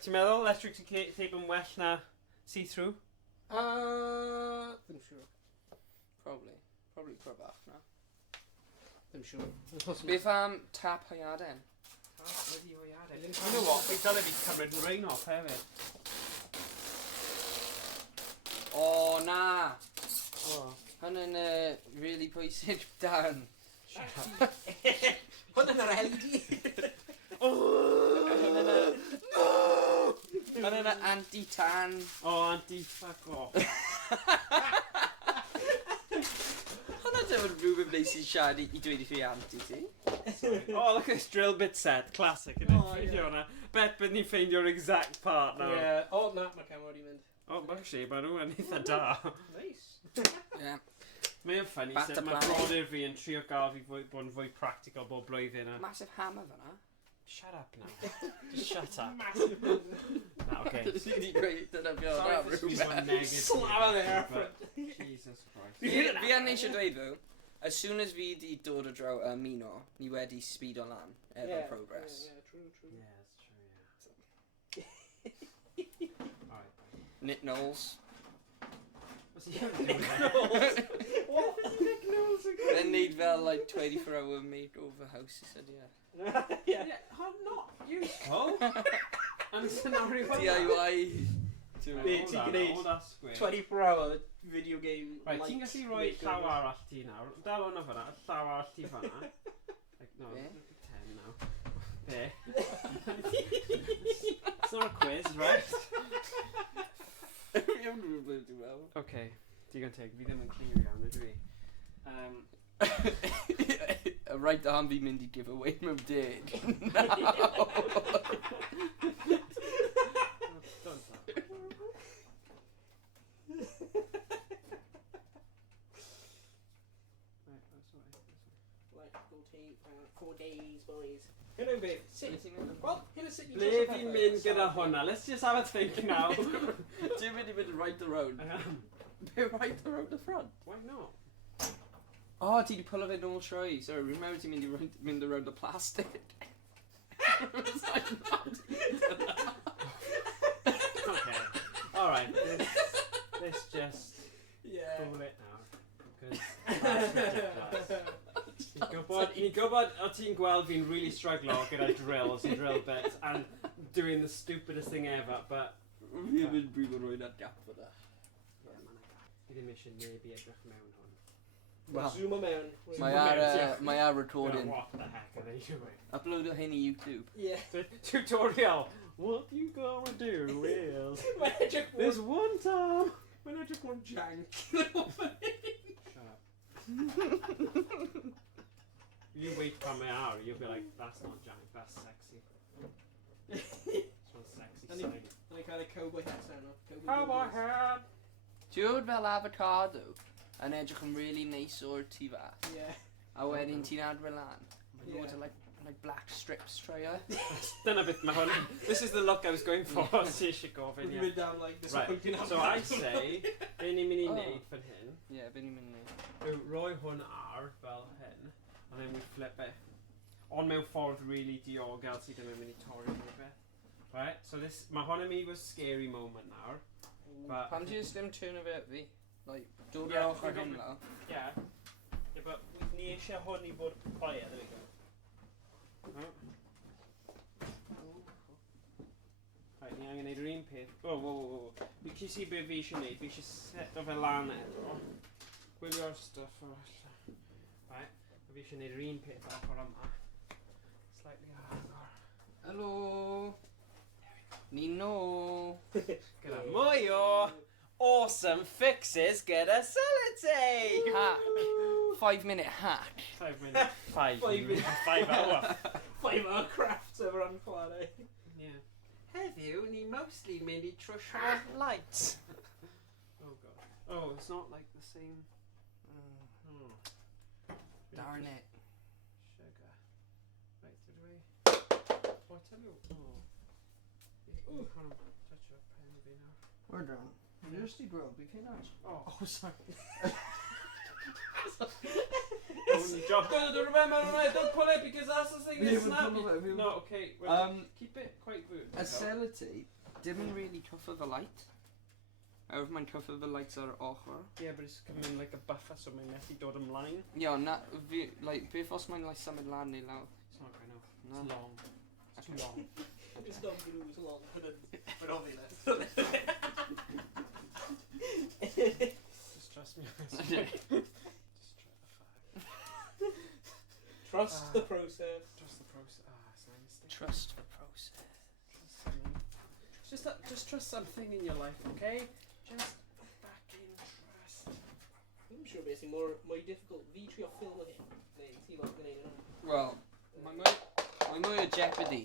Ti'n meddwl electric tape yn well na see-through? Ddim siŵr. Probably cryfach, na. Ddim siŵr. Beth am tap hyaden? Wedi o iad. You know what? Fi'n dyle fi cymryd yn rain off hefyd. O, na! Oh. Hwna'n really pwysig dan. Hwn yn yr LED. Hwna'n anti-tan. Oh, auntie, fuck off. Hwna'n ddim yn rhywbeth neis i siarad i dweud i chi anti ti. Oh, look at this drill bit set. Classic, innit? Oh, Ffeindio yeah. hwnna. Bet bydd ni'n ffeindio'r exact part now. Yeah. Oh, na, mae camera wedi mynd. Oh, actually, mae nhw yn eitha da. Nice. Yeah. Mae'n ffynnu, Back to mae planning. brodyr fi yn trio gael fi bod yn fwy practical bob blwyddyn. Massive hammer fanna. Shut up now. Just shut up. Massive. No, okay. Ti wedi gweud dyna fi Sorry o'na for being one negative. Slam on there. but Jesus Christ. Fi yn eisiau dweud ddo, as soon as fi di dod o draw ymuno, ni wedi speed o lan efo progress. Yeah, true. Yeah, that's true, yeah. Alright. Nit Knowles. What's he going to do with it? What? Then need fel like 24-hour makeover house, he said, yeah. Yeah. Yeah, how not useful. And scenario DIY. Wait, Hold you on, can age hold that square. 24-hour video game. Right, light ti'n gallu rhoi makeovers. llaw arall ti nawr. Dal hwnna fyna, llaw arall ti fyna. Like, no, Be? 10 now. Be? It's not a quiz, right? Fi am rwy'n blwydd dwi'n meddwl. Okay, digon teg, fi ddim yn clir iawn, ydw i. Y right arm fi'n mynd I give away mewn deg. Don't stop. Right, that's all right. Like, go take 4 days, boys. Hello, babe. Sit. Well, here's sit. Ble fi'n mynd gyda hwnna? Let's just have a think now. Dwi'n mynd I mynd right around. Be right around the front? Why not? Oh, ti di pull fe nôl trwy. Sorry, remember ti'n mynd around the plastic. Was I not? Okay. Alright, let's just Yeah. call it now. Because that's ridiculous. Ni'n gwybod o ti'n gweld fi'n really struggle gyda drills and drill bits and doing the stupidest thing ever, but... Fi yn mynd brif o rwy'n at gap fyna. Fi ddim eisiau neb I edrych mewn hwn. Well, zoom o mewn. Mae ar recording. What the heck are they doing? Upload o hyn I YouTube. Yeah. Tutorial! What you gonna do is... Mae'n edrych There's one time! Mae'n edrych mor jank. Shut up. You wait for my hour, you'll be like, that's not jank, that's sexy. It's one sexy And side. Like cael ei cowboy hat down o. Cowboy hat! Ti'n fel avocado yn edrych yn really nice o'r tu fas. Yeah. A wedyn ti'n adfer lan. Yeah. Loads of like black strips trwy o. Dyna beth mae hwn. This is the look I was going for. Ti eisiau gofyn, Dwi'n yeah. mynd down like this. Right, so I say, be ni'n mynd I Oh. wneud fan hyn, Ie, be ni'n mynd neud. yw rhoi hwn ar fel hyn, and then we flip it. Ond mewn ffordd really diogel sydd ddim yn mynd I torri neu beth. Right, so this, mae hwn yn mynd I scary moment nawr. But, Pam ti'n ddim turn o fe fi? Like, dod Yeah, o'r ochr hyn fel. yeah. Yeah, but ni eisiau hwn I fod... Oh yeah, there we go. Right, ni angen neud yr un peth. Whoa. Fi chi si be fi eisiau neud. Fi eisiau set o fe lan eto. Gwylio'r stuff arall. Right, fi eisiau neud yr un peth o'r ochr yma. Slightly agor. Helo. Ni nôl. Gyda mwy o awesome fixes gyda sellotape! Hack. 5-minute hack. 5 minutes. 5 minutes. 5 hour. 5-hour crafts over YnChwarae. Yeah. Heddiw, ni mostly mynd I trwsio'r lights. Oh god. Oh, it's not like the same. Oh. Darn it. Sugar. Right, did we? Oh, I tell you. Oh. Ooh, hold on. Touch up pen a bit now. We're done. Thirsty girl, be finished. Oh, sorry. Job. Don't remember, don't pull it because that's the thing. It's snappy. No, okay. Well, keep it quite good. A sellotape dim yn really cyffo the light. Awr mae'n cyffo the lights ar ochr. Yeah, but it's coming like a buffer, so mae'n methu dod ymlaen. Ie, na, fi, like, beth os mae'n like symud lan neu lawr? It's not going off. No. It's long. It's too long. It's not going to lose long, but obviously. Just trust me. Just try the fact. Trust the process. Trust the process. Ah, it's not a mistake. Trust the process. Trust something. Just trust something in your life, okay? Just fucking trust. I'm sure basically more difficult fi trio ffilm o hyn. Neu ti lot yn neud hwnna. Well, mae mwy o jeopardy.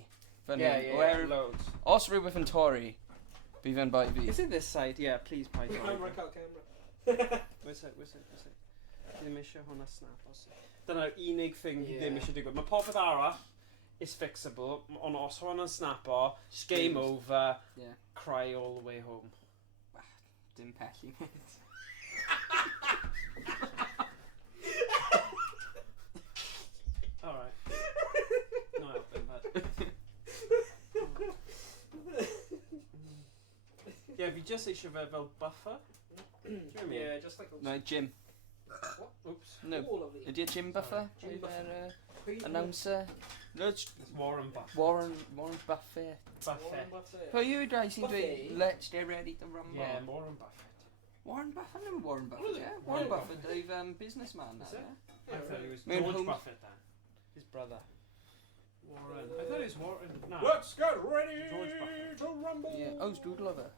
Yeah, loads. Os rhywbeth yn torri, bydd fe'n bai fi. Is it this side? Yeah, please, Python. Camera, cael camera. Where's it? Ddim eisiau hwnna snap os. Dyna'r unig thing fi ddim eisiau digwydd. Mae popeth arall is fixable, ond os hwnna'n snapo, just game over, Yeah. cry all the way home. Dim pelli. Alright. No helping, but... Yeah, fi just eisiau fe fel buffer. Yeah, just like... No, Jim. What? Oops. No. Oh, lovely. Ydy Jim Buffer? Jim Buffer. Announcer? No, it's It's Warren Buffett. Warren Buffett. Buffett. Pwy yw dau sy'n Buffett? dweud, let's get ready to rumble? Yeah, Warren Buffett. Warren Buffett? I know Warren What Buffett, is it? yeah. Warren Warren Buffett, they've businessman now, Is it? yeah. I thought it was Mae George Morgan. Buffett then. His brother. Warren. I thought it was Warren. No. Let's get ready George Buffett. to rumble. Yeah. Oh, it's Doodle Lover.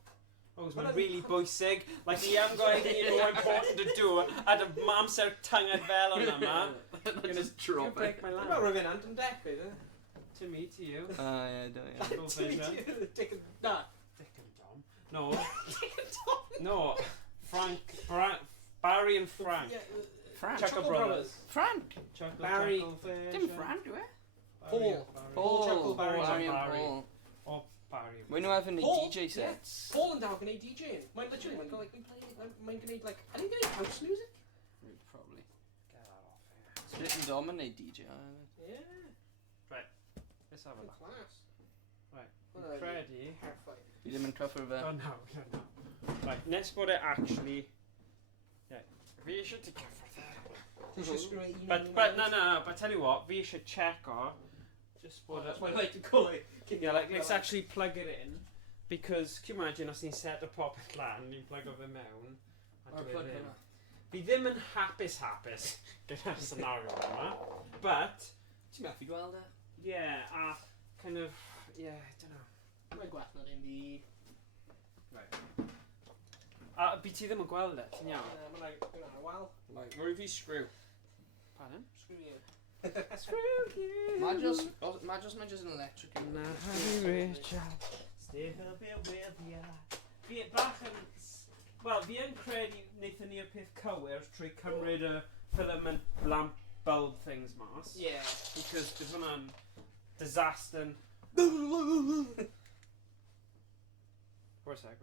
Oh, it's really bwysig. Like, you haven't got anything more important to do at a mamser tynged fel hwnna, ma. Just You drop break it. my What lamp. about Revenant and Deck, is it? To me, to you. Yeah, don't you? Full vision. Dick and... Nah. Dick and Dom. No. No. Frank. Barry and Frank. Yeah, Frank. Chuckle Chuckle Brothers. Frank. Chuckle, Barry. Chuckle, Dim Vision. Frank, do it? Paul. Barry. Chuckle, Barry, Barry and Barry. Paul. Oh, Barry. When you having the Paul, DJ sets? Paul and Dow can aid DJing. Mine literally, mine go like, we play, mine can aid like, I think they aid house music. Probably. Get that off here. Split and dominate DJ. Yeah. Let's have a look. Class. Right. Ready? Perfect. You ddim yn cyffwr fe. Oh no. Right, nes bod e actually... Yeah, fi eisiau to cyffwrdd e. Did you screw it? But no, but tell you what, fi eisiau check o. Just bod That's e... why I like to call it. Yeah, like, let's actually plug it in. Because, can you imagine os ni'n set y popeth lan, ni'n plug o fe mewn. A dwi ddim. Fi ddim yn hapus gyda'r scenario yma. But, Ti'n methu gweld e? yeah, a kind of, yeah, I don't know. Mae'n gwell na ddim di. Right. A by ti ddim yn gweld e, ti'n iawn? Mae'n wel. Like, rwy fi screw. Pardon? Screw you. Screw you! Mae just yn electric. Na happy Richard, still be with ya. Fi bach yn... Wel, fi yn credu wnaethon ni'r peth cywir trwy cymryd y filament lamp bulb things mas. Yeah. Because bydd hwnna'n disaster. Where's that?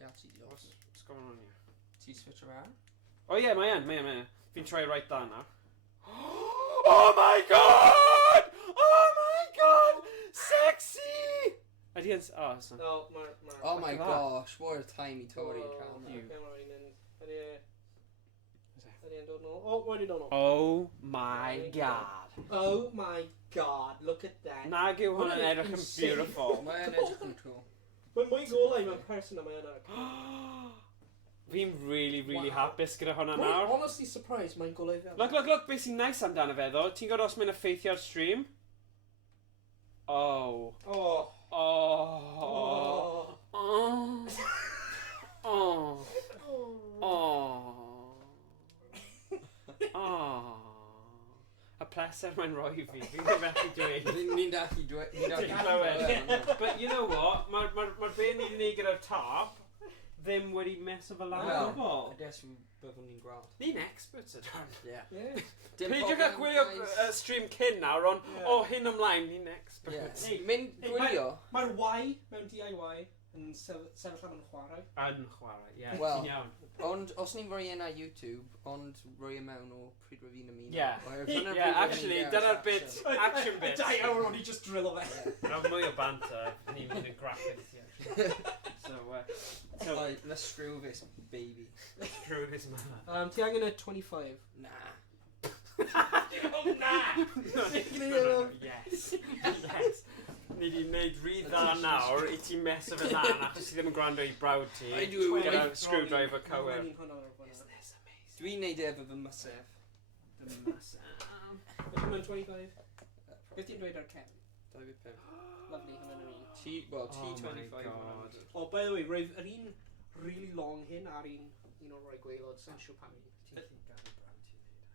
Yeah, ti di What's going on here? Ti switch around? Oh yeah, mae. Fi'n try right that now. Oh my god! Oh my god! Sexy! Ydy yn... Oh, it's not. No, Oh my at that. gosh, what a tiny Tory camera. You. Oh, wedi dod nôl. Oh my god. Oh my god, look at that. Nag yw hwn yn Hwnna'n edrych yn insane. beautiful. Mae'n edrych yn cool. Mae'n mwy golau mewn person na mae'n edrych. Fi'n really Wow. hapus gyda hwnna Mae'n nawr. honestly surprised mae'n golau fel. Look, beth sy'n nice amdano fe ddo. Ti'n gwybod os mae'n effeithio ar stream? Oh. Oh. Oh. Oh. Oh. Oh. Oh. A pleser mae'n rhoi fi. Fi'n ddim methu dweud. Ni'n dallu dweud. Ti'n clywed. But you know what? Mae'r be ni'n neud gyda'r top ddim wedi mes o fel lan o Wel, bobl. I guess byddwn ni'n gweld. Ni'n experts ydyn. Yeah. Yeah. Peidiwch â gwylio stream cyn nawr, ond o hyn ymlaen, ni'n experts. Mynd gwylio. Mae'r Y mewn DIY yn sefyll am yn chwarae. YnChwarae, ie. Wel, Ti'n iawn. Ond os ni'n rhoi yna YouTube, ond rhoi e mewn o pryd rwy'n ymuno. Yeah. Yeah, actually, dyna'r bit, action bit. Y 2 awr o'n i just drillo fe. Rhaid mwy o banter, ni'n mynd yn graphic i ti, actually. So, Let's screw this baby. screw this man. Ti angen y 25. Nah. Oh, na! Yes. Yes. Ni di wneud rhy dda nawr i ti mes o fe lan achos ti ddim yn gwrando i brawd ti. I do it Gyda with screwdriver cywir. Is this amazing? Dwi'n neud efo fy mysef. The mass. Mae'n 25. Beth ti'n dweud ar Ken? 25. Lovely, hwnna'n yr un. T25. Oh my god. Oh, by the way, roedd yr un really long hyn ar un o'r rhoi gweilod, sa'n siw pam i. Ti'n gallu gadael brawd ti wneud.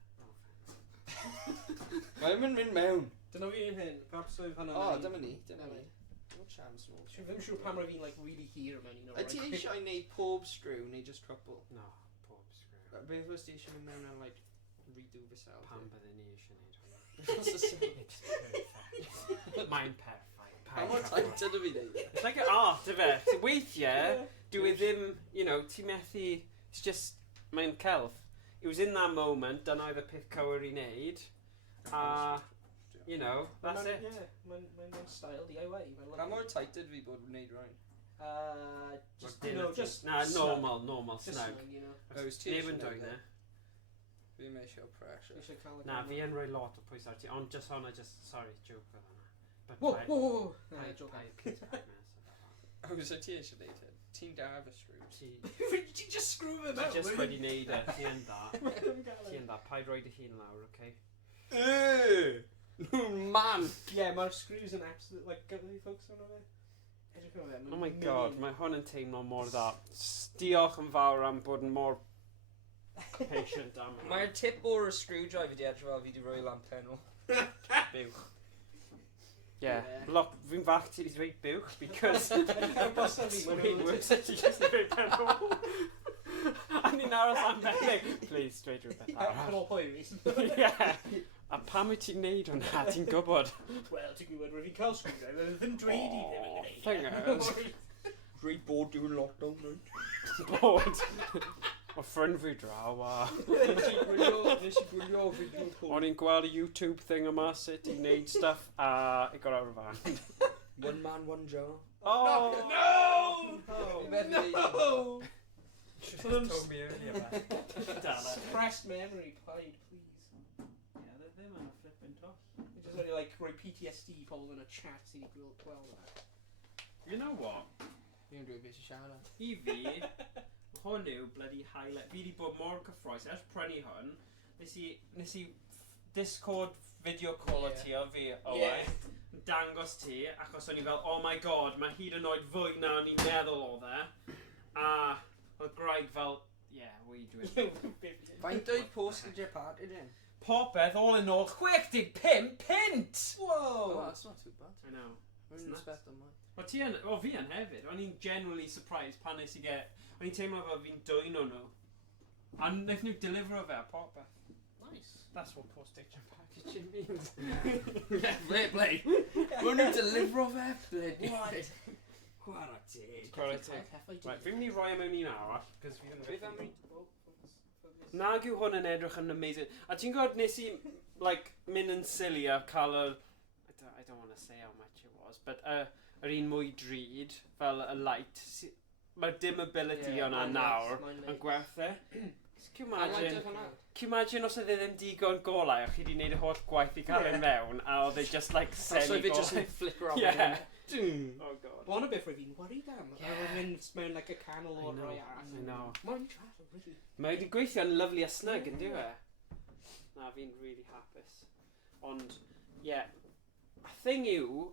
Mae'n mynd mewn. Dyna fi un hyn, perhaps oedd hwnna. O, dyma ni. No chance no. Ddim siŵr pam roedd fi'n like really hir mewn un o'r Ydy eisiau i neud pob screw neu just couple? No, pob screw. Beth os ti eisiau mynd mewn and like redo fy sel? Pam bydden ni eisiau neud hwnna? It's perfect. Mae'n perffaith. Pa mor tight ydw fi dweud? It's like an art, ife? Weithiau, dwi ddim, you know, ti methu, it's just, mae'n celf. It was in that moment, dyna oedd y peth cywir i wneud. A, you know, that's it. Yeah, mae'n style DIY. Pa mor tight ydw fi bod yn neud rhaid? Just normal Just snug. snug, you know. Neb yn dwy'n e. Fi'n mynd eisiau pressure. Na, fi yn rhoi lot o pwys ar ti, ond just hwnna, sorry, joke oedd hwnna. Whoa. Na, joke. Os o ti eisiau neud hyn? Ti'n da fy screws. Ti'n just screw fe mewn? Ti just wedi neud e, ti yn da. Ti yn da, paid roed y hun lawr, oce? Man! Yeah, mae'r screws yn absolute, like, gyda ni folks o'n fe? Edrych o'n fe. Oh my god, mae hwn yn teimlo mor dda. Diolch yn fawr am bod yn mor patient am hwn. Mae'r tip o'r screwdriver di edrych fel fi di rhoi lamp enw. Buwch. Yeah, look, fi'n fach ti wedi dweud buwch, because It's way worse than ti just dweud penol. A ni'n aros am bethau. Please, dweud rhywbeth Ar arall. ôl pwy fi. Yeah. A pam wyt ti'n neud hwnna, ti'n gwybod? Wel, ti'n gwybod, rwy'n fi'n cael screwdriver, ddim dweud i ddim yn gwneud. Thing Rhaid bod dwi'n lockdown nhw. bod. O ffrind fi draw, a... Nes i gwylio fideo call. O'n i'n gweld y YouTube thing yma, sut i'n neud stuff, a I got out of hand. One man, one jar. Oh! No! Told me earlier, man. Suppressed memory, please. Yeah, they're them on a flipping toss. It's just only like rhoi PTSD pobl yn y chat sy'n gweld that. You know what? Fi'n dweud beth i siarad. I fi, hwn yw bloody highlight. Fi wedi bod mor cyffroes ers prynu hwn. Nes i Discord video call o ti o fi, Owain. Dangos ti, achos o'n i fel, oh my god, mae hyd yn oed fwy na o'n i'n meddwl o dde. A oedd Graig fel, yeah, what are you doing? Faint dweud postgydiau party dyn? Popeth, all in all, 65 pint! Oh, Whoa! that's not too bad. I know. Rwy'n expect on mine. O fi yn hefyd, o'n i'n genuinely surprised pan nes i o'n i'n teimlo fel fi'n dwy'n o nhw. A wnaeth nhw delifero fe a popeth. Nice. That's what postage and packaging means. Blade. Rwy'n nhw'n delifro fe. Blade. Chwarae teg. Chwarae teg. Right, fi'n mynd i roi mewn un arall, cos fi Beth am ddim... fi? Nag yw hwn yn edrych yn amazing. A ti'n gwybod nes i, like, mynd yn silly a cael y... I don't want to say how much it was, but yr un mwy drud, fel y light. Mae'r dim ability o'na nawr yn gwerthu. Can you imagine os oedd e ddim digon golau a chi wedi gwneud y holl gwaith i cael ei mewn a oedd e just like semi-golau. So just flip around. Yeah. Oh god. Wel, yna beth rwy'n fi'n worried am. Rwy'n mynd mewn like a canol o'r rhoi arall. I know. Mae'n chat, really. Mae wedi gweithio'n lyflu a snug yn diwe. Na, fi'n really hapus. Ond, yeah. A thing yw,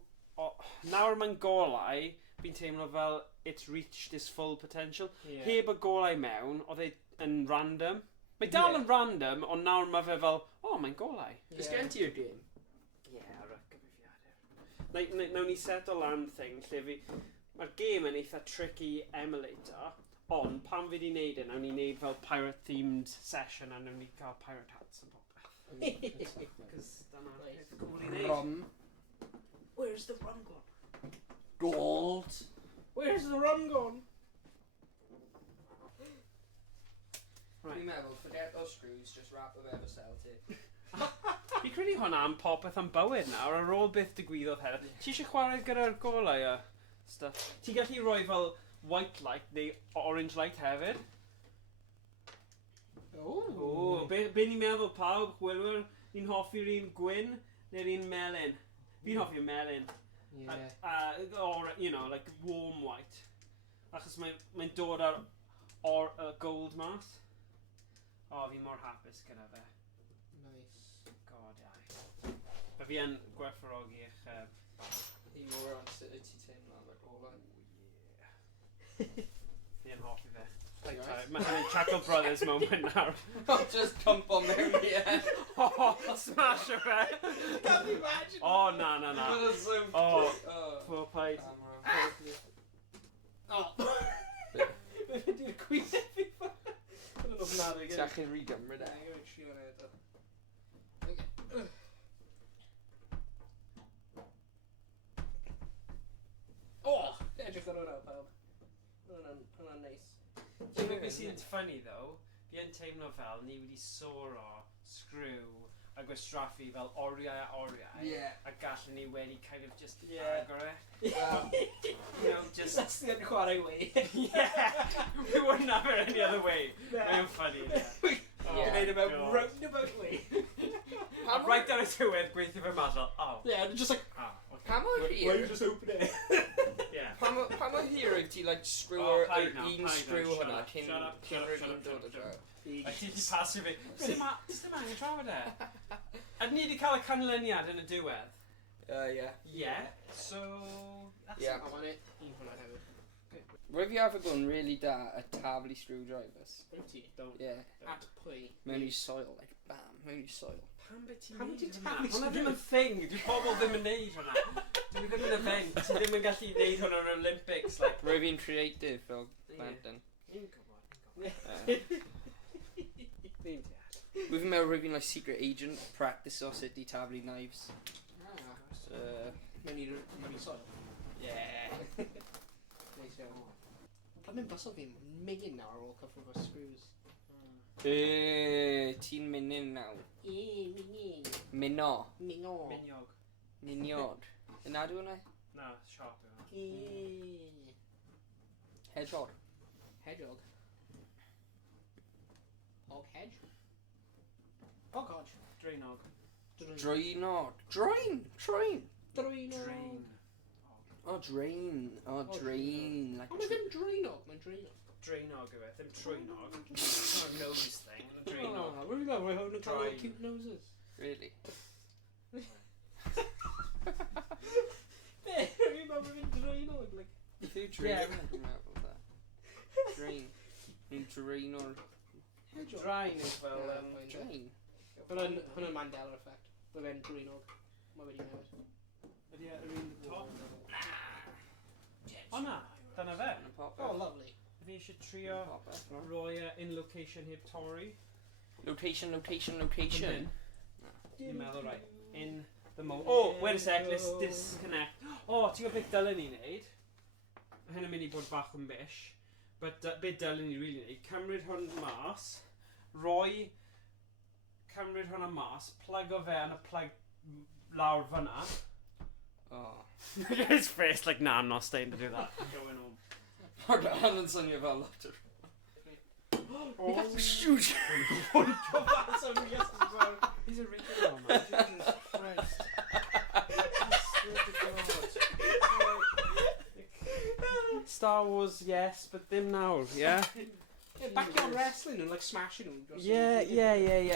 nawr mae'n golau, fi'n teimlo fel it's reached its full potential. Heb y golau mewn, oedd e yn random. Mae dal yn random, ond nawr mae fe fel, mae'n golau. Ys gen ti'r game? Yeah, gyfrifiadur. Nawn ni settle lan thing, lle fi... Mae'r game yn eitha tricky emulator, ond pan fi di wneud e, nawn ni wneud fel pirate-themed session a nawn ni cael pirate hats yn popeth. Because dyna beth cool i wneud. Rum. Where's the rum gone? Gold. Where's the rum gone? Right. Fi'n meddwl, forget those screws, just wrap them ever cell tape. Fi credu hwnna am popeth am bywyd nawr, ar ôl beth digwyddodd hefyd. Ti eisiau chwarae gyda'r golau a stuff? Ti gallu rhoi fel white light neu orange light hefyd? O, be ni'n meddwl pawb, chwilwyr, ni'n hoffi'r un gwyn neu'r un melyn? Fi'n hoffi'r melyn. Yeah. Or, you know, like warm white. Achos mae'n dod ar gold mas. O, fi mor hapus gyda fe. Nice. God, ie. Fe fi yn gwerthfawrogi eich... I mor on sut wyt ti teimlo am y golau. Fi yn hoffi fe. Mae'n Chuckle Brothers moment nawr. Just cump on mewn here. Smash o fe! Can you imagine? Na. That was so Poor paid. Fe di'r gweithio fi fa. I don't know if now they get it. Ti'n re-gymryd e? I'm going to trio it out. Edrych ar hwnna, pawb. Hwnna'n neis. Ti'n gwybod beth sy'n ffynnu, though? Fi yn teimlo fel ni wedi soro screw a gwastraffu fel oriau a oriau. Yeah. A gallwn ni wedi kind of just Yeah. agor e. You know, just... That's the YnChwarae way. Yeah. We wouldn't have it any other way. Mae'n funny, yeah. Yeah. Made about God. roundabout way. I'm right down to it, gweithio fy masol. Oh. Yeah, just like, Okay. Pam o why you hir? just open it? Yeah. Pam o hir yw ti like screw Oh, or paid now, un paid screw now, shut hwnna up, cyn shut up, shut up, rwy'n shut up, dod o shut up. draw. A ti di pasio fi. Does dim angen trafod e? A ni di cael y canlyniad yn y diwedd. Yeah. Yeah. So... That's Yeah. I want it. Un hwnna hefyd. Rwy fi arfer gw'n really da at tablu screwdrivers. Empty, don't. Yeah. At pwy. Mewn i soil, like bam, mewn i soil. Pam beth ti'n Pam neud ti'n hwnna? tablu Hwnna ddim yn thing. Dwi pobl ddim yn neud hwnna. Dwi ddim yn event. Ti ddim yn gallu neud hwnna yn Olympics. Like, Rwy fi'n creative fel Yeah. Banton. Fi'n gwybod. Rwy fi'n meddwl rwy fi'n like secret agent, practice o sut i tablu knives. So, Mewn i soil. yeah. Neis iawn. Mae'n mynd bysol fi'n migin nawr ar ôl cyffwrdd o'r screws. Ti'n mynyn nawr. Migin. Minno. Mingo. Miniog. Niniod. Yna dwi hwnna? Na, sharp yw hwnna. Hedgehog. Hedgehog. Hog hedge. Hog hodge. Drainog. Drainog. Drain. Train. Drainog. Drain. Oh, drain. Oh, Oh, drain. Like Oh, mae ddim drainog, mae'n drainog. Drainog yw e, ddim trwynog. It's not a nose thing, a drainog. Oh, rwy'n meddwl, mae hwn yn cael Drain. cute noses. Really? Be? Rwy'n meddwl mae'n drainog, like... Beth yw drain? Yeah. Dwi'n meddwl da. Drain. Ni'n drain o'r... Hedgehog. Drain is fel, Drain? Hwna'n Mandela effect. Mae fe'n drainog. Mae wedi newid. Ydy e yr un top? O na, dyna fe. Yn y popeth. Oh, lovely. Fi eisiau trio Popeth, no? rhoi in location heb torri. Location. Yn Dwi'n meddwl, right, in the moment. Oh, wait a sec, let's disconnect. Oh, ti'n gwybod beth dylen ni'n neud? Mae hyn yn mynd i bod bach yn bish. But beth dylen ni really neud? Cymryd hwn mas, rhoi, cymryd hwnna mas, plug o fe yn y plug lawr fyna. Oh. His face like, nah, I'm not staying to do that. I'm going home. Hwna yn swnio fel lot o'r... Oh, Shoot! He's a regular man. Jesus Christ. Star Wars, yes, but them now, yeah? Yeah, backyard wrestling and like smashing them. just- Yeah.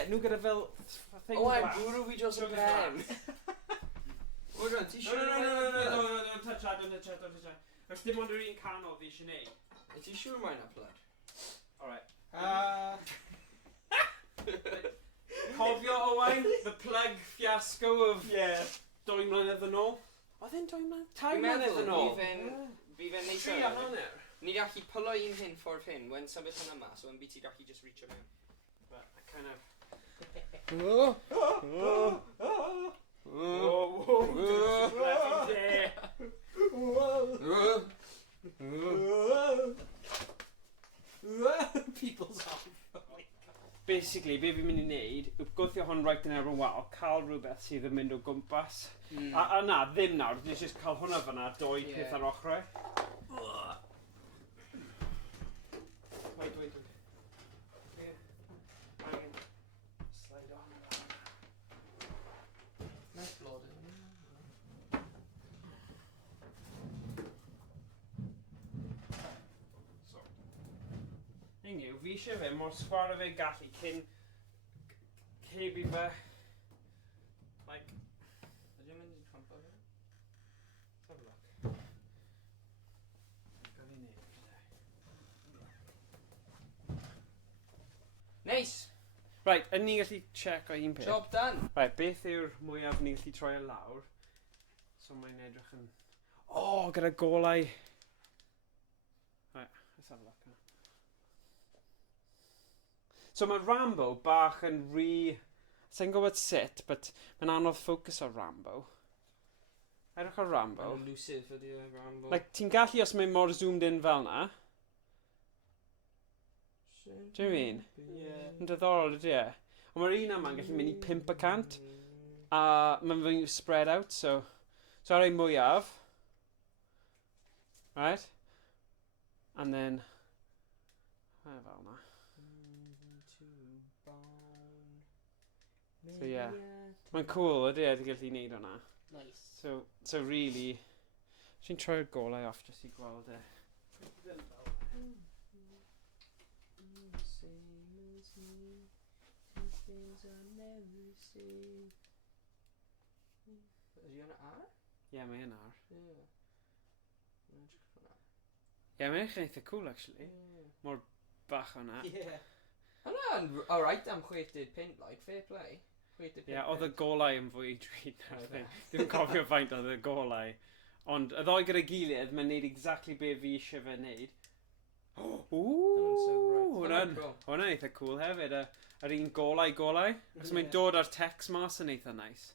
Nhw gyda fel... O, I'm bwrw fi dros y pen. Owain, ti No, siŵr? don't touch that. Os dim ond yr un canol fi eisiau neud. Ti siŵr mae'n aplod? Alright. Uh, Cofio Owain, the plug fiasco of yeah. 2 mlynedd yn ôl? Oedd e'n 2 mlynedd? 2 mlynedd yn ôl? Fi fe'n neis 3 a hanner. Ni gallu pulo un hyn ffordd hyn, when symud hynna mas, so yn byd ti gallu just reach mewn. But I kind of... Oh! People's off. Basically, be fi'n mynd i neud yw gwthio hwn right yn erbyn wal, cael rhywbeth sydd yn mynd o gwmpas. A na, ddim nawr, dwi'n just cael hwnna fyna, 2 peth ar ochrau. Wait. Slide on. Nice blood. So. Thing yw, fi eisiau fe, mor sgwar o fe gallu cyn heb i fe, like, Ydyn mynd i trompo fe? let's have a look. Gael ei neud. Nice! Right, yn ni gallu check o un peth. Job done! Right, beth yw'r mwyaf ni gallu troi e lawr? So mae'n edrych yn... Oh, gyda golau. Right, let's have a look. So mae Rambo bach yn Sa'n gwybod sut, but mae'n anodd focus ar Rambo. Edrych ar Rambo. Yn elusive ydi o Rambo. Like, ti'n gallu os mae'n mor zoomed in fel na. Do you mean? Yeah. Yn diddorol ydy e. Ond mae'r un yma'n gallu mynd i 500. A mae'n fwy spread out, so ar ein mwyaf. Right? And then... fel na. So yeah. Mae'n cool, ydy e, ti'n gallu neud hwnna. Nice. So really... Dwi'n troi'r golau off jyst i gweld e. Is he on ar? Ie, mae yn ar. Ie, mae'n eich eitha cool, actually. Mor bach o'na. Yeah. Hwna'n alright am 60 pint, like, fair play. Ie, oedd y golau yn fwy drud na'r thing. Dwi'n cofio faint oedd y golau. Ond y ddoi gyda gilydd, mae'n neud exactly be fi eisiau fe neud. Hwna'n eitha cool hefyd. Yr un golau. Cos mae'n dod ar text mas yn eitha nice.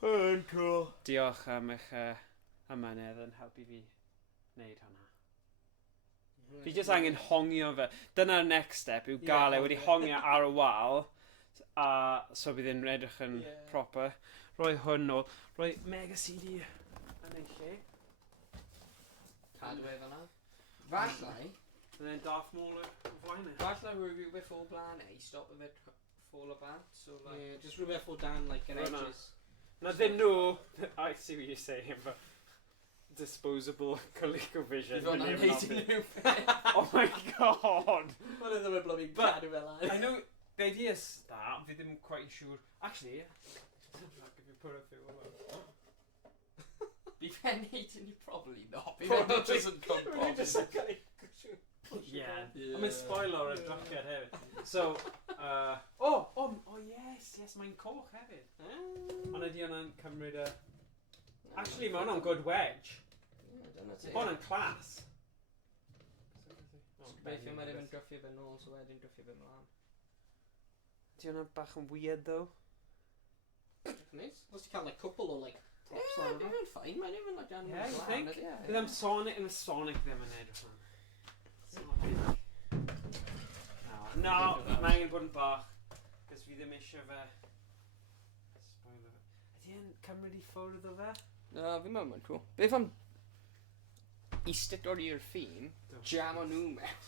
Hwna'n cool. Diolch am eich ymanedd yn helpu fi neud hwnna. Fi jyst angen hongio fe. Dyna'r next step yw gael e wedi hongio ar y wal. A so bydd e'n edrych yn proper. Rhoi hwn nôl. Rhoi mega CD yn ei lle. Cadw e fan'na. Falle. And then Darth Maul o flaen e. Falle rhywbeth o blaen e, i stop a bit fall about. So like... Yeah, just rhywbeth o dan, like, yr edges. Na ddim nhw... I see what you're saying, but... Disposable ColecoVision. Oh my god! What is the bloody cadw fel an? I know the idea is that, fi ddim quite sure. Actually, if you put a few of them. Be fair, Nathan, you probably not. Be fair, it doesn't come from. Yeah. I mean, spoiler a drunkard hefyd. So, oh yes, mae'n coch hefyd. Ond ydi hwnna'n cymryd y... Actually, mae hwnna'n good wedge. Hwnna'n class. Gobeithio mae ddim yn dryffio fe nôl, so wedyn dryffio fe mlaen. Di hwnna'n bach yn weird, though? Nice. Must you cael, like, couple o, like, props on it. Yeah, mae'n fine. Mae'n even like down yeah, you think? Bydd am Sonic yn y Sonic ddim yn edrych fan. No, mae angen bod yn bach. Cos fi ddim eisiau fe... Spoiler fe. Ydy e'n cymryd i ffwrdd o fe? No, fi mewn mae'n cool. Beth am... I stitor i'r ffin, jam o nhw mewn.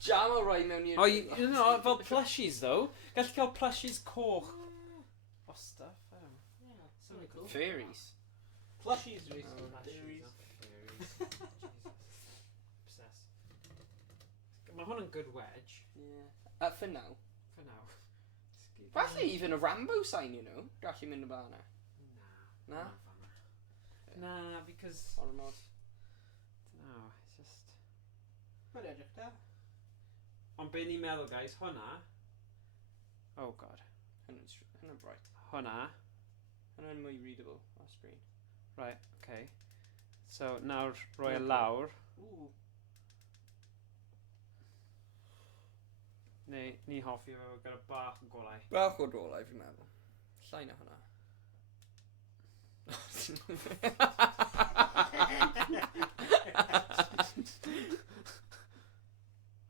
Jam o rhoi mewn i'r... Oh, you know, fel plushies, though. Gallu cael plushies coch. O stuff, Yeah, something cool. Fairies. Plushies, Rhys. Fairies. Obsessed. Mae hwn yn good wedge. Yeah. For now. For now. Falle even a Rambo sign, you know. Gallu mynd o blaen e. Na? Nah, because... Ormod. No, it's just... Mae'n edrych da. Ond be ni'n meddwl, guys, hwnna... Oh, God. Hynna'n bright. Hwnna. Hynna'n mwy readable o'r screen. Right, okay. So, nawr rhoi y lawr. Ooh. Neu, ni hoffi fe gyda bach o golau. Bach o golau, fi'n meddwl. Llai na hwnna.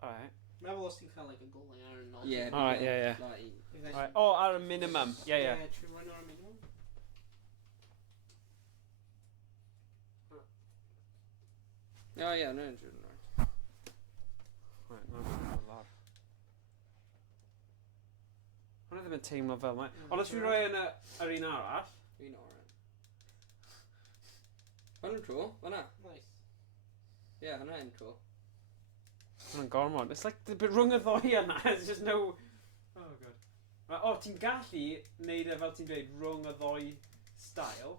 Alright. Meddwl os ti'n cael, like, a golau ar y nod. Yeah. Alright, yeah. Alright. Oh, ar y minimum. Yeah. Yeah, true, rhaid ar y minimum. Oh, yeah, no, right. Right, no, lawr. Hwna ddim yn teimlo fel mae. Ond os fi roi yn yr un arall... Un oren. Hwna'n cool, hwnna. Nice. Yeah, hwnna'n cool. Hwna'n gormod. It's like, rhwng y ddoi yna, there's just no... Oh, god. Right, oh, ti'n gallu neud e fel ti'n dweud rhwng y ddoi style.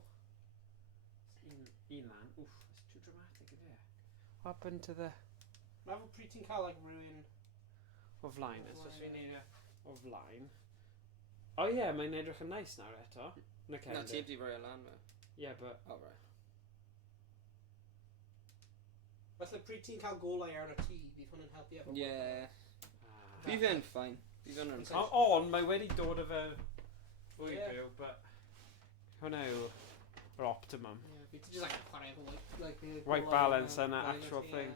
Un lan. Oof, it's too dramatic, isn't it? What happened to the... Meddwl pryd ti'n cael, like, rhywun... O flaen, so os fi'n neud e o flaen. Oh yeah, mae'n edrych yn nice nawr eto. Na, ti heb di roi lan me. Yeah, but... Oh, right. Felly pryd ti'n cael golau ar y tŷ, bydd hwn yn helpu efo... Yeah. Bydd fe'n fine. Bydd fe'n yn fine. Ond mae wedi dod o fe fwy byw, but... Hwna yw yr optimum. Yeah, bydd ti just like chwarae efo, like... White balance and an actual thing.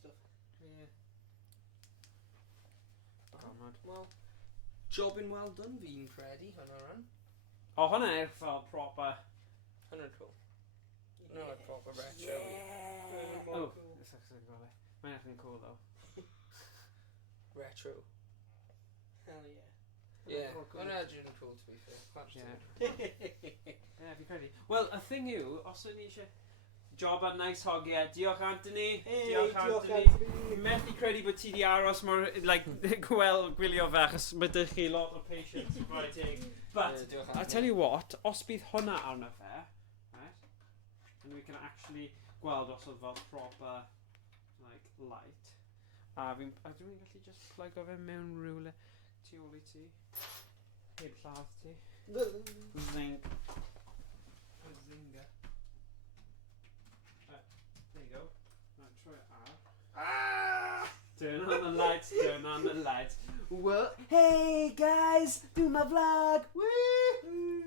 Stuff Wel, jobyn well done fi'n credu, hwnna ran. O, hwnna fel proper... Hwnna'n cool. Hwnna'n like proper retro. Oh, it's actually golau. Mae'n actually cool though. Retro. Hell yeah. Yeah, hwnna edrych yn cool to be fair. Yeah, fi'n credu. Wel, y thing yw, os ydyn ni eisiau job ar nice hogiau, diolch Anthony. Diolch Anthony. Methu credu bod ti di aros mor, like, gwylio fe, achos mae dych chi lot o patience, right take. But, I tell you what, os bydd hwnna arno fe, right, and we can actually gweld os oedd fel proper, like, light. A dwi'n gallu just plug o fe mewn rhywle tu ôl I ti. Heb lladd ti. Zing. Zinga. There you go. Now try it out. Ah! Turn on the lights, turn on the lights. Whoa. Hey guys, do my vlog. Woo!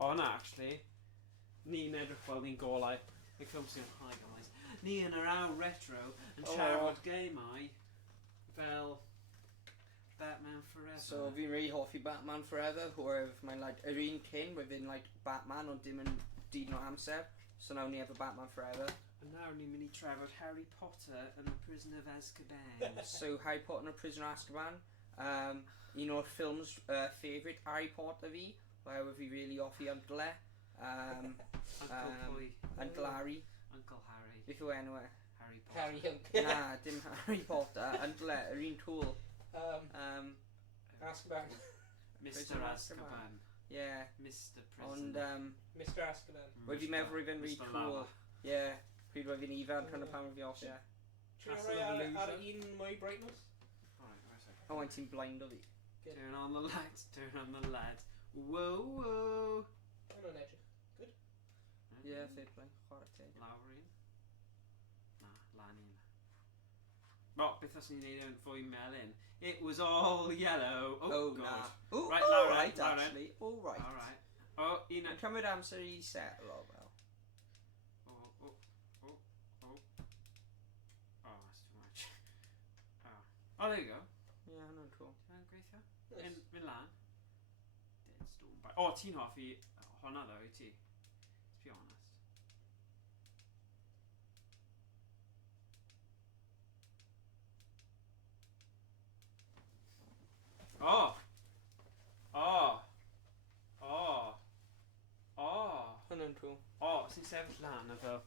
Oh no, actually. Ni'n edrych fel ni'n golau. The film's going, hi guys. Ni yn yr awr retro yn siarad gemau fel Batman Forever. So fi'n really hoffi Batman Forever, oherwydd mae'n like, yr un cyn, roedd fi'n like Batman ond dim yn dyn o amser. So now ni efo Batman Forever. And nawr ni'n mynd I trafod Harry Potter and the Prisoner of Azkaban. So Harry Potter and the Prisoner of Azkaban. Un o'r ffilms favourite Harry Potter fi, oherwydd fi really hoffi Uncle e. Uncle pwy? Uncle Harry. Uncle Harry. Beth yw enw e? Harry Potter. Harry Uncle. Na, dim Harry Potter. Uncle e, yr un cool. Azkaban. Mr. Azkaban. Yeah. Mr. Ond, Prisoner. Mr. Azkaban. roedd fi'n meddwl roedd fe'n really Mr. cool. Lava. Yeah. Pryd roedd fi'n ifan pan o pan roedd fi off, yeah. Castle of Illusion. Un mwy brightness? Alright, wait a second. O, ti'n blind o fi. Turn on the lights, turn on the lights. Whoa, whoa. Hwnna'n edrych. Yeah, fair play. Chwarae teg. Lawr un? Na, lan un. Well, beth os ni'n neud yn fwy melyn? It was all yellow. Oh, God. Nah. Oh, Right, all Lauren, right, Lauren. actually. All right. Alright. Oh, un... Yn cymryd amser I settle o fel. Oh, oh, oh, oh. Oh, that's too much. Oh. Oh, there you go. Yeah, hwnna'n cool. Yn gweithio? Yn lan? Deadstorm Pirates. Oh, ti'n hoffi hwnna ddo, I ti? Let's be honest. Oh! Oh! Oh! Oh! Hwnna'n cool. Oh, sy'n sefyll lan o fel.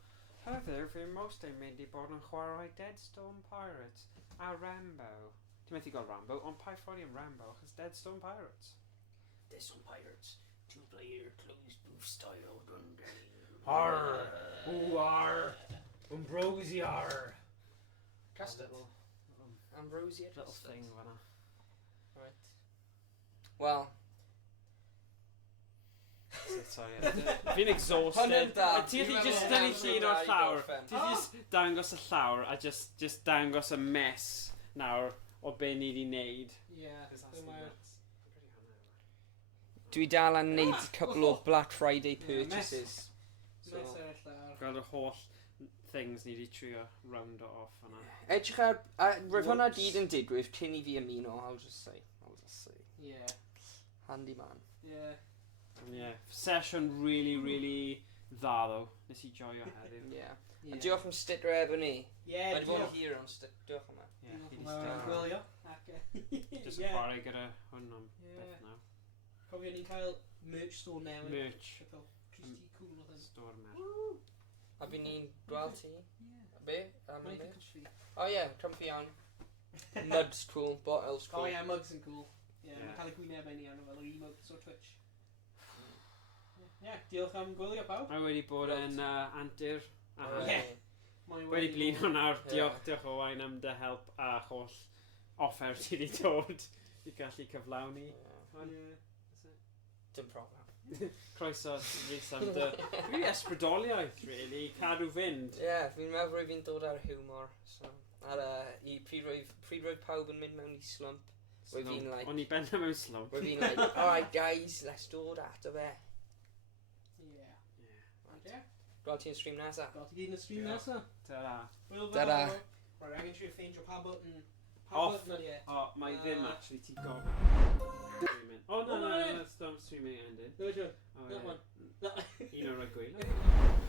However, fi'n most yn mynd I bod yn chwarae Deadstorm Pirates a Rambo. Ti'n methu gael Rambo, ond pa ffordd i'n Rambo, achos Deadstorm Pirates. Deadstorm Pirates. Two-player closed booth style gun game. Arr! Ooh, arr! Ambrosi, arr! Custard. Ambrosia. Little thing fanna. Right. Well. Sorry. Fi'n exhausted. Hwnna'n da. Ti wedi just dynnu llun o'r llawr. Ti wedi just dangos y llawr a just dangos y mess nawr o be ni wedi neud. Yeah. Dwi dal yn neud couple o Black Friday purchases. So. Gweld y holl things ni wedi trio round it off fanna. Edrych ar... Roedd hwnna gyd yn digwydd cyn I fi ymuno, I'll just say. Yeah. Handy man. Yeah. Yeah. Session really dda though. Nes I joio heddiw. Yeah. Yeah. A diolch am sticker efo ni. Yeah, Mae di bod yn hir am stick. Diolch am e. Yeah, fi di Wel, start. gwylio. Just yn chwarae gyda hwn am beth nawr. Cofio ni'n cael merch store newydd. Merch. Pretty cool oedd yn. Store mer. A fi ni'n gweld ti. Yeah. Be? Am Mae'n be? country. Oh yeah, comfy iawn. Mugs cool, bottles cool. Oh yeah, mugs yn cool. Yeah, Yeah. mae'n cael y gwyneb ni arno fel yr emotes o Twitch. Yeah, diolch am gwylio pawb. Mae wedi bod yn antur. Yeah. Wedi blin o nawr. Diolch Owain am dy help a holl offer ti wedi dod I gallu cyflawni. Dim problem. Croeso Rhys am dy... Rhi ysbrydoliaeth, really. Cadw fynd. Yeah, fi'n meddwl roedd fi'n dod ar humor. So, I pryd roedd pawb yn mynd mewn I slump. Roedd fi'n like... O'n I benna mewn slump. Roedd fi'n like, alright guys, let's dod ato fe. Yeah. Right. Gweld ti'n stream nesa? Gweld ti gyd yn y stream nesa. Ta-ra. Wel, Ta-ra. Rhaid angen trio ffeindio pa Off. Not yet. O, mae ddim actually ti gofyn. Oh, no, that's streaming ended. No, sure. Oh, That yeah. one. Un o'r gwyl.